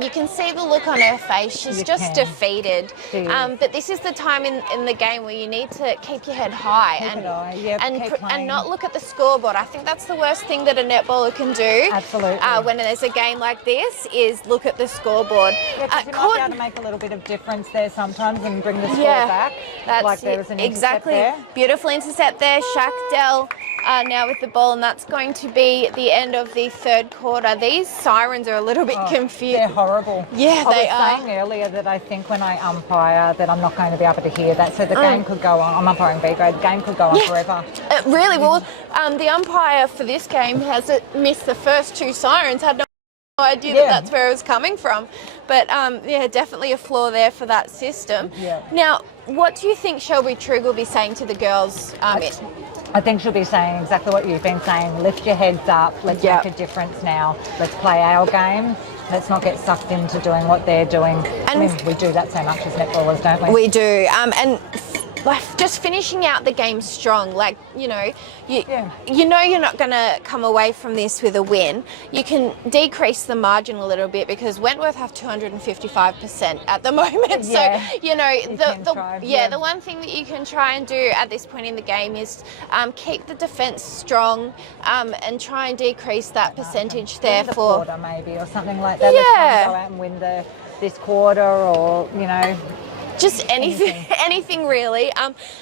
you can see the look on her face. She's just defeated. But this is the time in the game where you need to keep your head high and not look at the scoreboard. I think that's the worst thing that a netballer can do. Absolutely. When there's a game like this, is look at the scoreboard. Yeah, because you might be able to make a little bit of difference there sometimes and bring the score back. That's like there was an intercept there. Beautiful intercept there. Shackdell now with the ball, and that's going to be the end of the third quarter. These sirens are a little bit confused. They're horrible. Yeah, they are. I was saying earlier that I think when I umpire that I'm not going to be able to hear that, so the game could go on. I'm umpiring B grade. The game could go on forever. Really? Well, the umpire for this game has missed the first two sirens. Had no idea that that's where it was coming from. But definitely a flaw there for that system. Yeah. Now, what do you think Shelby Trigg will be saying to the girls? I think she'll be saying exactly what you've been saying. Lift your heads up. Let's make a difference now. Let's play our game. Let's not get sucked into doing what they're doing. And we do that so much as netballers, don't we? We do. And just finishing out the game strong, you know you're not going to come away from this with a win. You can decrease the margin a little bit because Wentworth have 255% at the moment. So the one thing that you can try and do at this point in the game is keep the defence strong and try and decrease that percentage there for quarter maybe or something like that. Let's try and go out and win this quarter, or just anything really.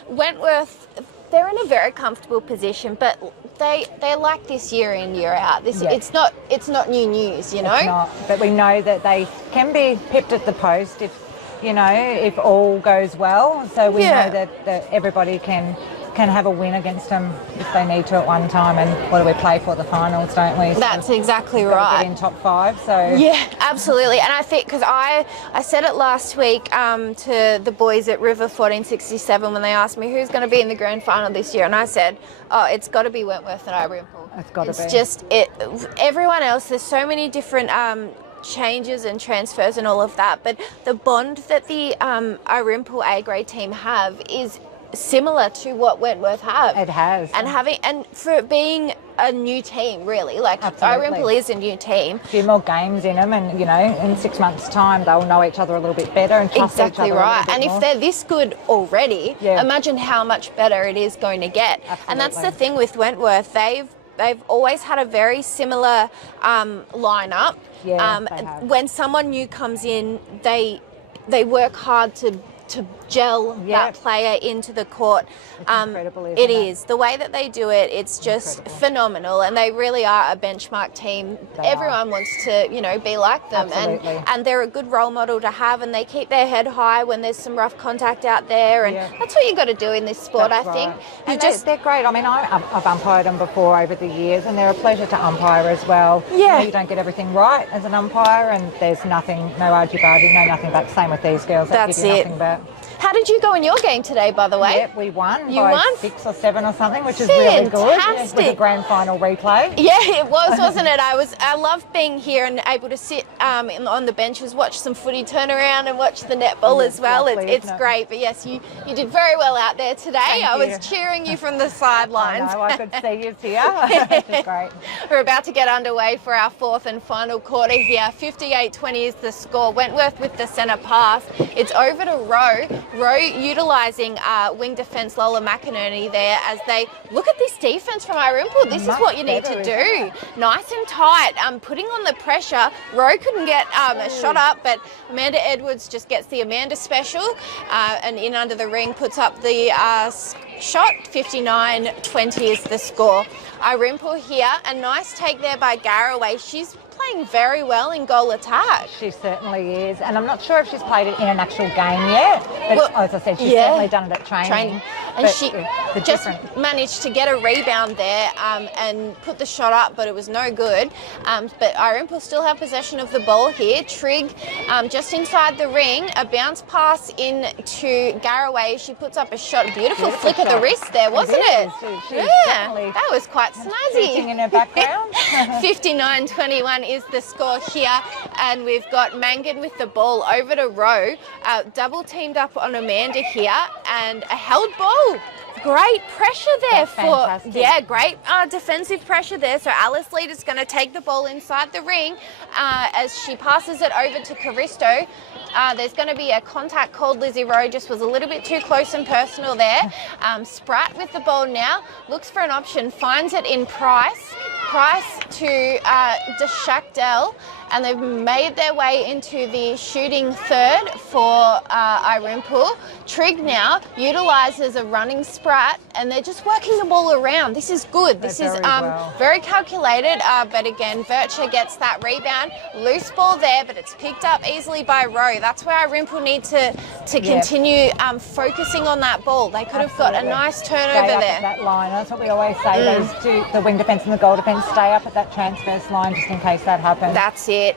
Wentworth, they're in a very comfortable position, but they like this year in, year out. It's not new news, you know. It's not, but we know that they can be pipped at the post if all goes well. So we know that everybody can have a win against them if they need to at one time. And what do we play for? The finals, don't we? That's exactly right. Get in top 5. So yeah, absolutely. And I think because I said it last week to the boys at River 1467 when they asked me who's going to be in the grand final this year, and I said, it's got to be Wentworth and Irymple. It's got to be. It's just everyone else. There's so many different changes and transfers and all of that, but the bond that the Irymple A grade team have is similar to what Wentworth have. It has. And for it being a new team, really, Irymple is a new team. A few more games in them, and in 6 months' time they'll know each other a little bit better and trust each other a little bit more. If they're this good already, imagine how much better it is going to get. Absolutely. And that's the thing with Wentworth. They've always had a very similar lineup. Yeah, they have. When someone new comes in, they work hard to gel that player into the court. It's incredible, isn't it is. The way that they do it, it's just phenomenal, and they really are a benchmark team. Everyone wants to, be like them. Absolutely. And they're a good role model to have, and they keep their head high when there's some rough contact out there, and that's what you got to do in this sport, I think. And they're great. I mean, I've umpired them before over the years, and they're a pleasure to umpire as well. Yeah. You don't get everything right as an umpire, and there's nothing, no argy-bargy, no nothing but. Same with these girls. That's give you it. Nothing but. How did you go in your game today, by the way? Yep, we won. You won? 6 or 7 or something, which is really good. Fantastic. With a grand final replay. Yeah, it was, wasn't it? I love being here and able to sit on the benches, watch some footy, turn around and watch the netball as well. Lovely, it's great. But yes, you did very well out there today. I was cheering you from the sidelines. I know, I could see you here. Which is great. We're about to get underway for our fourth and final quarter here. 58-20 is the score. Wentworth with the centre pass. It's over to Rowe. Rowe utilising wing defence Lola McInerney there as they look at this defence from Irymple. This is what you need to do. Nice and tight, putting on the pressure. Rowe couldn't get a shot up, but Amanda Edwards just gets the Amanda special and in under the ring, puts up the shot, 59-20 is the score. Irymple here, a nice take there by Garraway. She's playing very well in goal attack. She certainly is, and I'm not sure if she's played it in an actual game yet, but as I said, she's certainly done it at training. And but, she just managed to get a rebound there and put the shot up, but it was no good. But Irymple still have possession of the ball here. Trigg just inside the ring, a bounce pass into Garraway. She puts up a shot. Beautiful flick of the wrist there, wasn't it? Yeah, that was quite snazzy. In her background. 59-21 is the score here, and we've got Mangan with the ball over to Rowe. Double teamed up on Amanda here, and a held ball. Great pressure there great defensive pressure there. So Alice Leader's going to take the ball inside the ring as she passes it over to Caristo. There's going to be a contact called. Lizzie Rowe just was a little bit too close and personal there. Spratt with the ball now, looks for an option, finds it in Price. Price to Deshakdell, and they've made their way into the shooting third for Irymple. Trigg now utilises a running Spratt, and they're just working the ball around. This is good. This is very calculated, but again, Virtue gets that rebound. Loose ball there, but it's picked up easily by Rowe. That's where Irymple need to continue focusing on that ball. They could have got a nice turnover there. At that line. That's what we always say. Those two, the wing defence and the goal defence, stay up at that transverse line just in case that happens. That's it.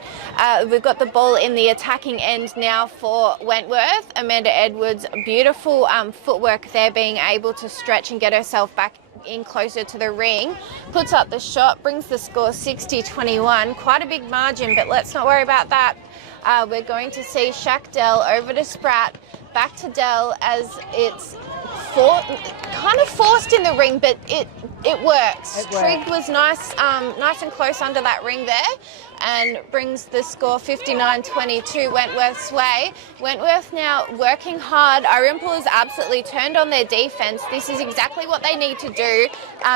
We've got the ball in the attacking end now for Wentworth. Amanda Edwards, beautiful footwork there, being able to stretch and get herself back in closer to the ring. Puts up the shot, brings the score 60-21. Quite a big margin, but let's not worry about that. We're going to see Shakdell over to Spratt, back to Dell as it's kind of forced in the ring, but it works. Trigg was nice and close under that ring there, and brings the score 59-22 Wentworth's way. Wentworth now working hard. Irymple has absolutely turned on their defence. This is exactly what they need to do.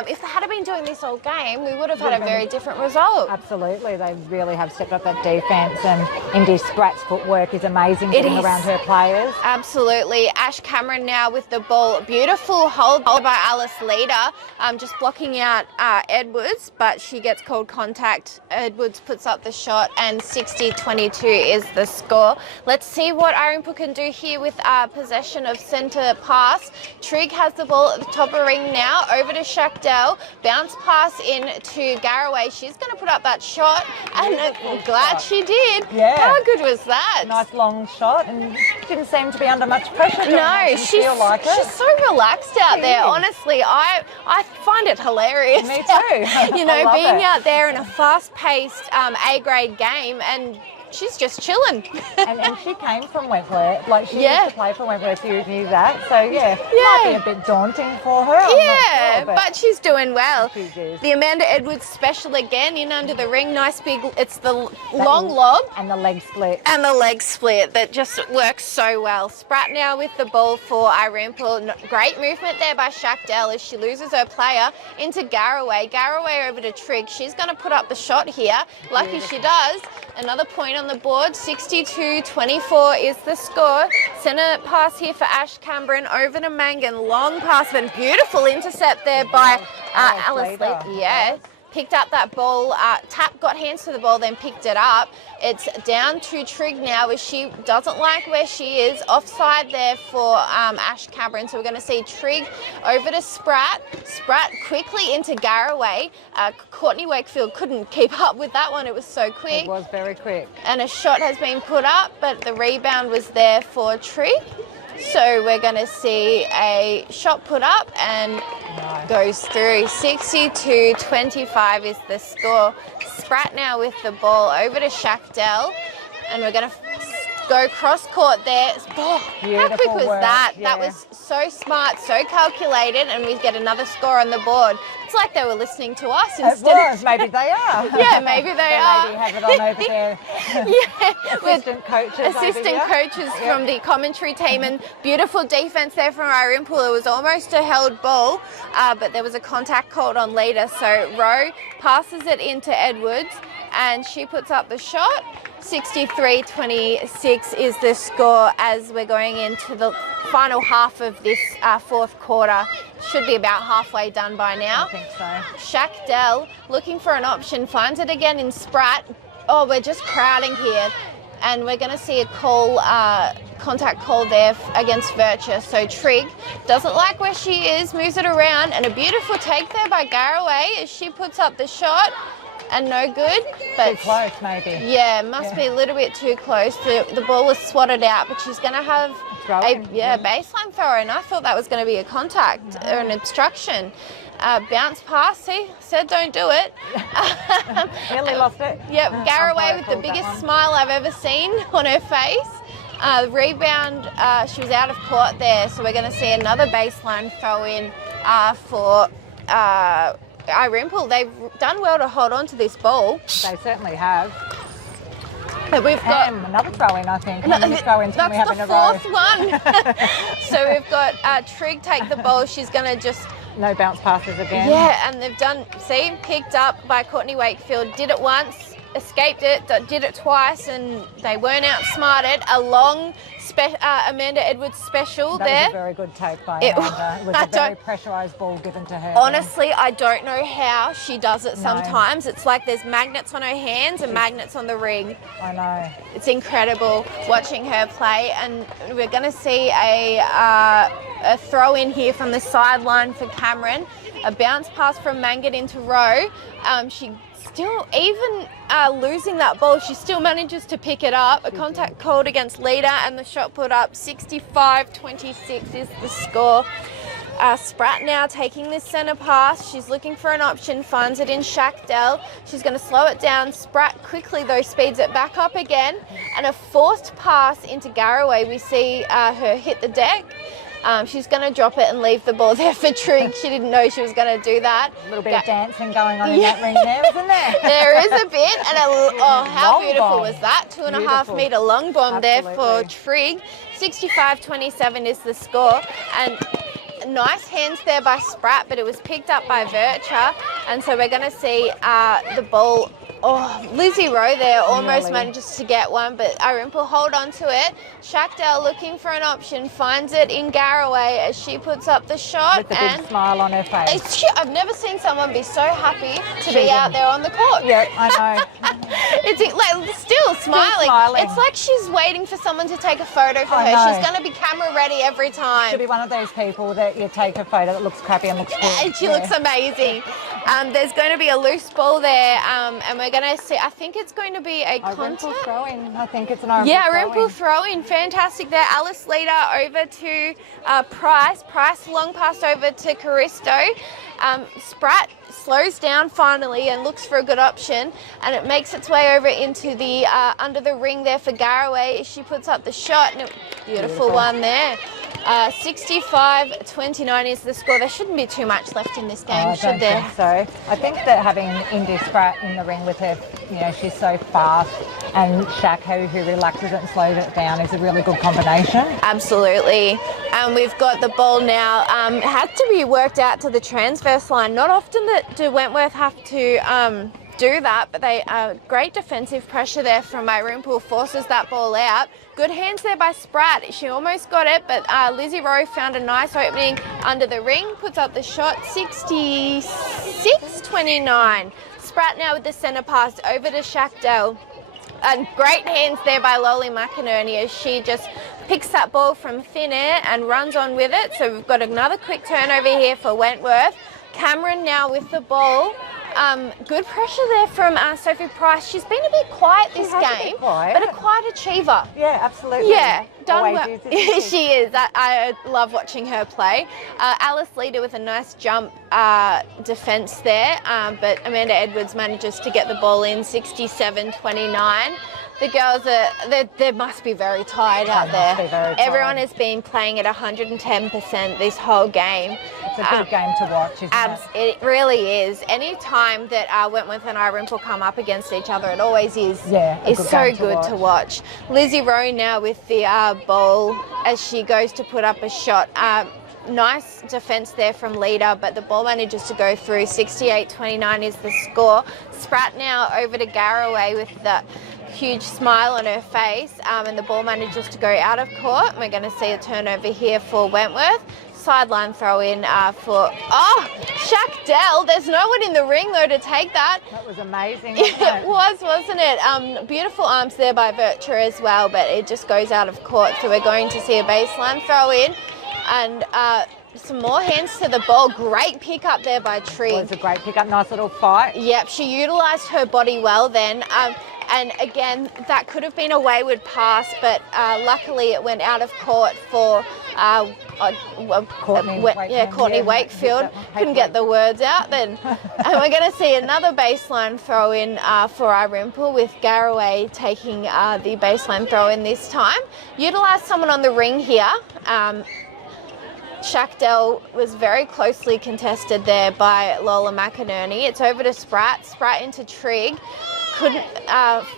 If they had been doing this all game, we would have had a very different result. Absolutely, they really have stepped up that defence, and Indy Spratt's footwork is amazing getting around her players. Absolutely. Ash Cameron now with the ball. Beautiful hold by Alice Leader, just blocking out Edwards, but she gets called contact. Edwards puts up the shot, and 60-22 is the score. Let's see what Irymple can do here with possession of centre pass. Trigg has the ball at the top of the ring now, over to Shakdell. Bounce pass in to Garraway. She's going to put up that shot, and I'm glad she did. Yeah. How good was that? Nice long shot, and didn't seem to be under much pressure. No, she's so relaxed out there. Honestly, I find it hilarious. Me too. You know, being out there in a fast-paced A-grade game, and she's just chilling. and she came from Wentworth. Like, she used to play for Wentworth, you knew that. So, might be a bit daunting for her. Yeah, but she's doing well. She is. The Amanda Edwards special again, in under the ring. Nice big, it's the long lob. And the leg split. And the leg split that just works so well. Spratt now with the ball for Irymple. Great movement there by Shakdell as she loses her player into Garraway. Garraway over to Trigg. She's going to put up the shot here. Lucky she does. Another point on the board. 62-24 is the score. Centre pass here for Ash Cameron over to Mangan. Long pass, and beautiful intercept there by Alice Leader. Yeah. Picked up that ball, got hands to the ball, then picked it up. It's down to Trigg now as she doesn't like where she is. Offside there for Ash Cameron. So we're going to see Trigg over to Spratt. Spratt quickly into Garraway. Courtney Wakefield couldn't keep up with that one. It was so quick. It was very quick. And a shot has been put up, but the rebound was there for Trigg. So we're going to see a shot put up and goes through. 62-25 is the score. Spratt now with the ball over to Shakdell, and we're going to go cross court there. Oh, how quick was that? Yeah. That was so smart, so calculated, and we get another score on the board. It's like they were listening to us instead. Maybe they are. Yeah, maybe they are. Maybe have it on over there. Assistant coaches from the commentary team, and beautiful defence there from Irymple. It was almost a held ball, but there was a contact called on Leader. So Rowe passes it into Edwards, and she puts up the shot. 63-26 is the score as we're going into the final half of this fourth quarter. Should be about halfway done by now. I think so. Shaq Dell looking for an option, finds it again in Spratt. Oh, we're just crowding here. And we're going to see a call, contact call there against Virtue. So Trigg doesn't like where she is, moves it around, and a beautiful take there by Garraway as she puts up the shot. And no good, but too close maybe. Yeah, must be a little bit too close. The ball was swatted out, but she's going to have baseline throw, and I thought that was going to be a contact or an obstruction. Bounce pass, see, said don't do it. Nearly lost it. Yep, Garraway with the biggest smile I've ever seen on her face. Rebound, she was out of court there, so we're going to see another baseline throw in for Irymple. They've done well to hold on to this ball. They certainly have. But we've got another throw in, I think. How many throw-ins can we have in a row? That's the fourth one. So we've got Trigg take the ball. She's going to just... No bounce passes again. Yeah, and they've done, see, picked up by Courtney Wakefield. Did it once, escaped it, did it twice, and they weren't outsmarted. A long Amanda Edwards special that there. Was a very good take by Amanda. It was a very pressurised ball given to her. Honestly, I don't know how she does it sometimes. It's like there's magnets on her hands and magnets on the ring. I know. It's incredible watching her play, and we're going to see a throw in here from the sideline for Cameron. A bounce pass from Mangat into Rowe. She still, even losing that ball, she still manages to pick it up. A contact called against Leader, and the shot put up. 65-26 is the score. Spratt now taking this centre pass. She's looking for an option, finds it in Shaq Dell. She's going to slow it down. Spratt quickly, though, speeds it back up again. And a forced pass into Garraway. We see her hit the deck. She's going to drop it and leave the ball there for Trigg. She didn't know she was going to do that. A little bit of dancing going on in that ring there, isn't there? There is a bit. And how long beautiful bomb. was that? 2.5 metre long bomb there for Trigg. 65-27 is the score. And nice hands there by Spratt, but it was picked up by Virtue. And so we're going to see the ball. Oh, Lizzie Rowe there almost manages to get one, but Irymple hold on to it. Shaqdale looking for an option, finds it in Garraway as she puts up the shot. With a big smile on her face. I've never seen someone be so happy to be out there on the court. Yeah, I know. It's like still smiling. It's like she's waiting for someone to take a photo for her. She's going to be camera ready every time. She'll be one of those people that you take a photo that looks crappy and looks good. And she looks amazing. There's going to be a loose ball there, and we're going to see, I think it's going to be a contact. Throw-in. I think it's an Irymple Irymple throw-in. Fantastic there. Alice Leader over to Price. Price long pass over to Caristo. Spratt slows down finally and looks for a good option, and it makes its way over into the under the ring there for Garraway. She puts up the shot, and a beautiful one there. 65-29 is the score. There shouldn't be too much left in this game, should there? I don't think so. I think that having Indy Spratt in the ring with her, she's so fast, and Shaq, who relaxes it and slows it down, is a really good combination. Absolutely. And we've got the ball now. Had to be worked out to the transverse line. Not often do Wentworth have to do that, but they great defensive pressure there from Irymple, forces that ball out. Good hands there by Spratt. She almost got it, but Lizzie Rowe found a nice opening under the ring, puts up the shot. 66-29. Spratt now with the centre pass over to Shaqdale. And great hands there by Loli McInerney as she just picks that ball from thin air and runs on with it. So we've got another quick turnover here for Wentworth. Cameron now with the ball. Good pressure there from Sophie Price. She's been a bit quiet this game, but a quiet achiever. Yeah, absolutely. Yeah, done well. Is, she is. I love watching her play. Alice Leader with a nice jump defence there, but Amanda Edwards manages to get the ball in. 67-29. The girls they must be very tired out there. Everyone has been playing at 110% this whole game. It's a good game to watch, isn't it? It really is. Any time that Wentworth and Irymple come up against each other, it always is. Yeah, it's so good to watch. Lizzie Rowe now with the ball as she goes to put up a shot. Nice defence there from Leader, but the ball manages to go through. 68-29 is the score. Spratt now over to Garraway with the huge smile on her face, and the ball manages to go out of court. We're going to see a turnover here for Wentworth. Sideline throw in for, Shaq Dell. There's no one in the ring though to take that. That was amazing. It was, wasn't it? Beautiful arms there by Virtue as well, but it just goes out of court. So we're going to see a baseline throw in, and some more hands to the ball. Great pick up there by Trigg. It was a great pick up, nice little fight. Yep, she utilised her body well then. And again, that could have been a wayward pass, but luckily it went out of court for Courtney Wakefield. Couldn't get the words out then. And we're going to see another baseline throw in for Irymple, with Garraway taking the baseline throw in this time. Utilised someone on the ring here. Shackdell was very closely contested there by Lola McInerney. It's over to Spratt. Spratt into Trigg. Couldn't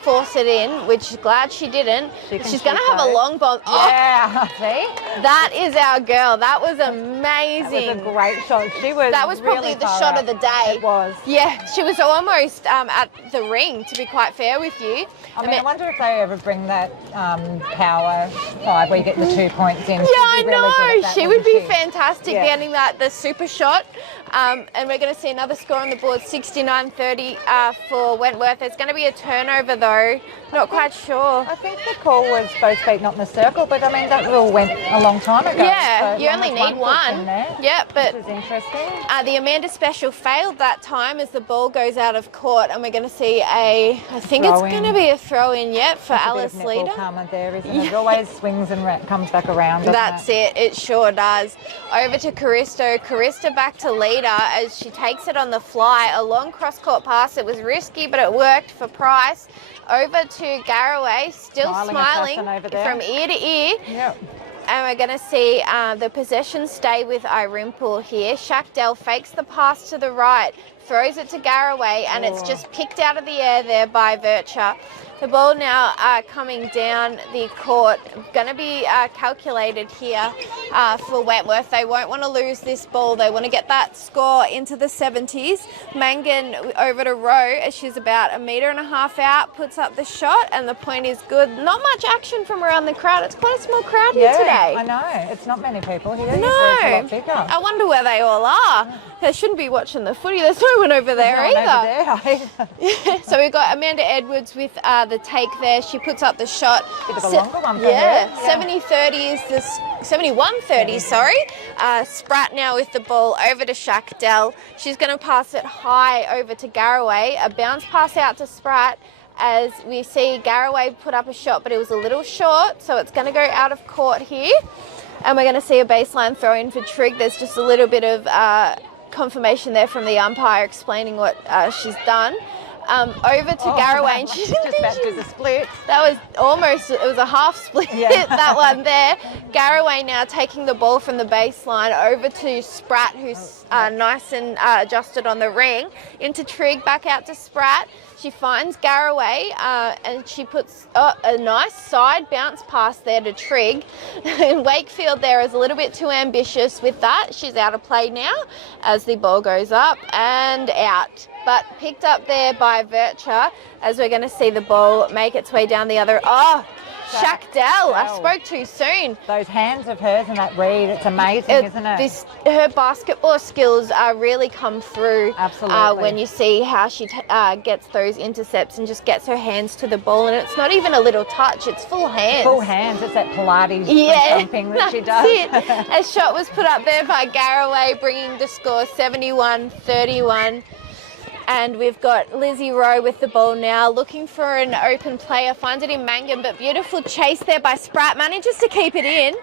force it in, which is glad she didn't. She's going to have a long bomb. Yeah, see? That is our girl. That was amazing. That was a great shot. That was probably the shot of the day. It was. Yeah, she was almost at the ring, to be quite fair with you. I wonder if they ever bring that power 5 where you get the 2 points in. Yeah, I know. She would be fantastic getting the super shot. And we're going to see another score on the board, 69-30 for Wentworth. There's going to be a turnover though. Not quite sure. I think the call was both feet not in the circle, but I mean that rule went a long time ago. Yeah, so you only need one. Yeah, but this is interesting. The Amanda Special failed that time as the ball goes out of court, and we're going to see I think it's going to be a throw in yet for Alice Leader. Karma there, isn't it? It always swings and comes back around. That's it. It sure does. Over to Caristo. Caristo back to Leader as she takes it on the fly. A long cross-court pass. It was risky, but it worked for Price. Over to Garraway, still smiling from ear to ear. Yep. And we're going to see the possession stay with Irymple here. Shackdell fakes the pass to the right, throws it to Garraway, and it's just picked out of the air there by Virtue. The ball now coming down the court, going to be calculated here for Wentworth. They won't want to lose this ball. They want to get that score into the 70s. Mangan over to Rowe as she's about 1.5 meters out, puts up the shot, and the point is good. Not much action from around the crowd. It's quite a small crowd here today. I know. It's not many people here. No. It's a lot bigger. I wonder where they all are. They shouldn't be watching the footy. There's no one over there either. So we've got Amanda Edwards with the take there. She puts up the shot. Bit of a longer one for her. Yeah. 70-30 is this. 71-30, sorry. Spratt now with the ball over to Shackdell. She's going to pass it high over to Garraway. A bounce pass out to Spratt as we see Garraway put up a shot, but it was a little short, so it's going to go out of court here. And we're going to see a baseline throw in for Trigg. There's just a little bit of confirmation there from the umpire explaining what she's done. Over to Garraway, and she's just about to do the split. That was almost, it was a half split, that one there. Garraway now taking the ball from the baseline over to Spratt, who's nice and adjusted on the ring, into Trigg, back out to Spratt. She finds Garraway and she puts a nice side bounce pass there to Trigg. And Wakefield there is a little bit too ambitious with that. She's out of play now as the ball goes up and out. But picked up there by Virtue as we're going to see the ball make its way down the other. Shackdell. I spoke too soon. Those hands of hers and that read, it's amazing, isn't it? Her basketball skills really come through. Absolutely. When you see how she gets those intercepts and just gets her hands to the ball. And it's not even a little touch, it's full hands. Full hands. It's that Pilates jumping that she does. It. A shot was put up there by Garraway, bringing the score 71-31. And we've got Lizzie Rowe with the ball now, looking for an open player, finds it in Mangan, but beautiful chase there by Spratt, manages to keep it in.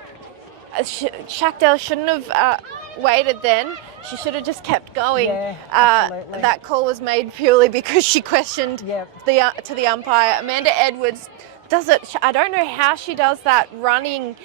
Shackdell shouldn't have waited then. She should have just kept going. Yeah, absolutely. That call was made purely because she questioned to the umpire. Amanda Edwards does it, I don't know how she does that, running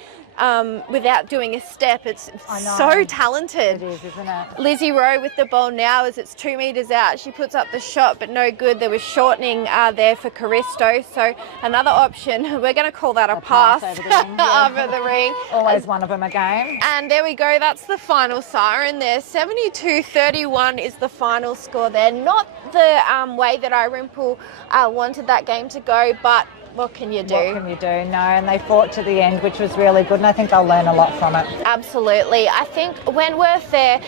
without doing a step. It's I know. so talented. It is, isn't it? Lizzie Rowe with the ball now as it's 2 metres out. She puts up the shot, but no good. There was shortening there for Caristo. So another option. We're going to call that a pass over the ring. Yeah. over the ring. Always one of them a game. And there we go. That's the final siren there. 72-31 is the final score there. Not the way that Irymple wanted that game to go, but what can you do? What can you do? No, and they fought to the end, which was really good, and I think they'll learn a lot from it. Absolutely. I think Wentworth there,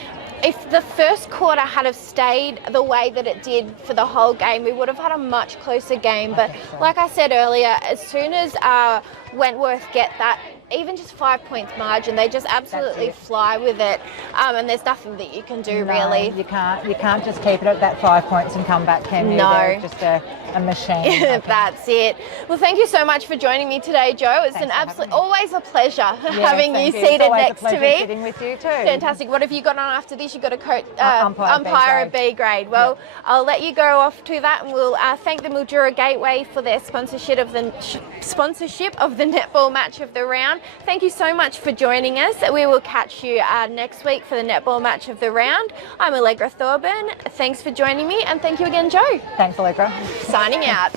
if the first quarter had have stayed the way that it did for the whole game, we would have had a much closer game. But like I said earlier, as soon as Wentworth get that, even just 5 points margin, they just absolutely fly with it, and there's nothing that you can do really. You can't just keep it at that 5 points and come back, can you? No. They're just a machine. That's it. Well, thank you so much for joining me today, Joe. It's always a pleasure having you seated next to me. Sitting with you too. Fantastic. What have you got on after this? You've got a umpire B grade. Well, I'll let you go off to that, and we'll thank the Mildura Gateway for their sponsorship of the netball match of the round. Thank you so much for joining us. We will catch you next week for the netball match of the round. I'm Allegra Thorburn. Thanks for joining me, and thank you again, Joe. Thanks, Allegra. Signing out.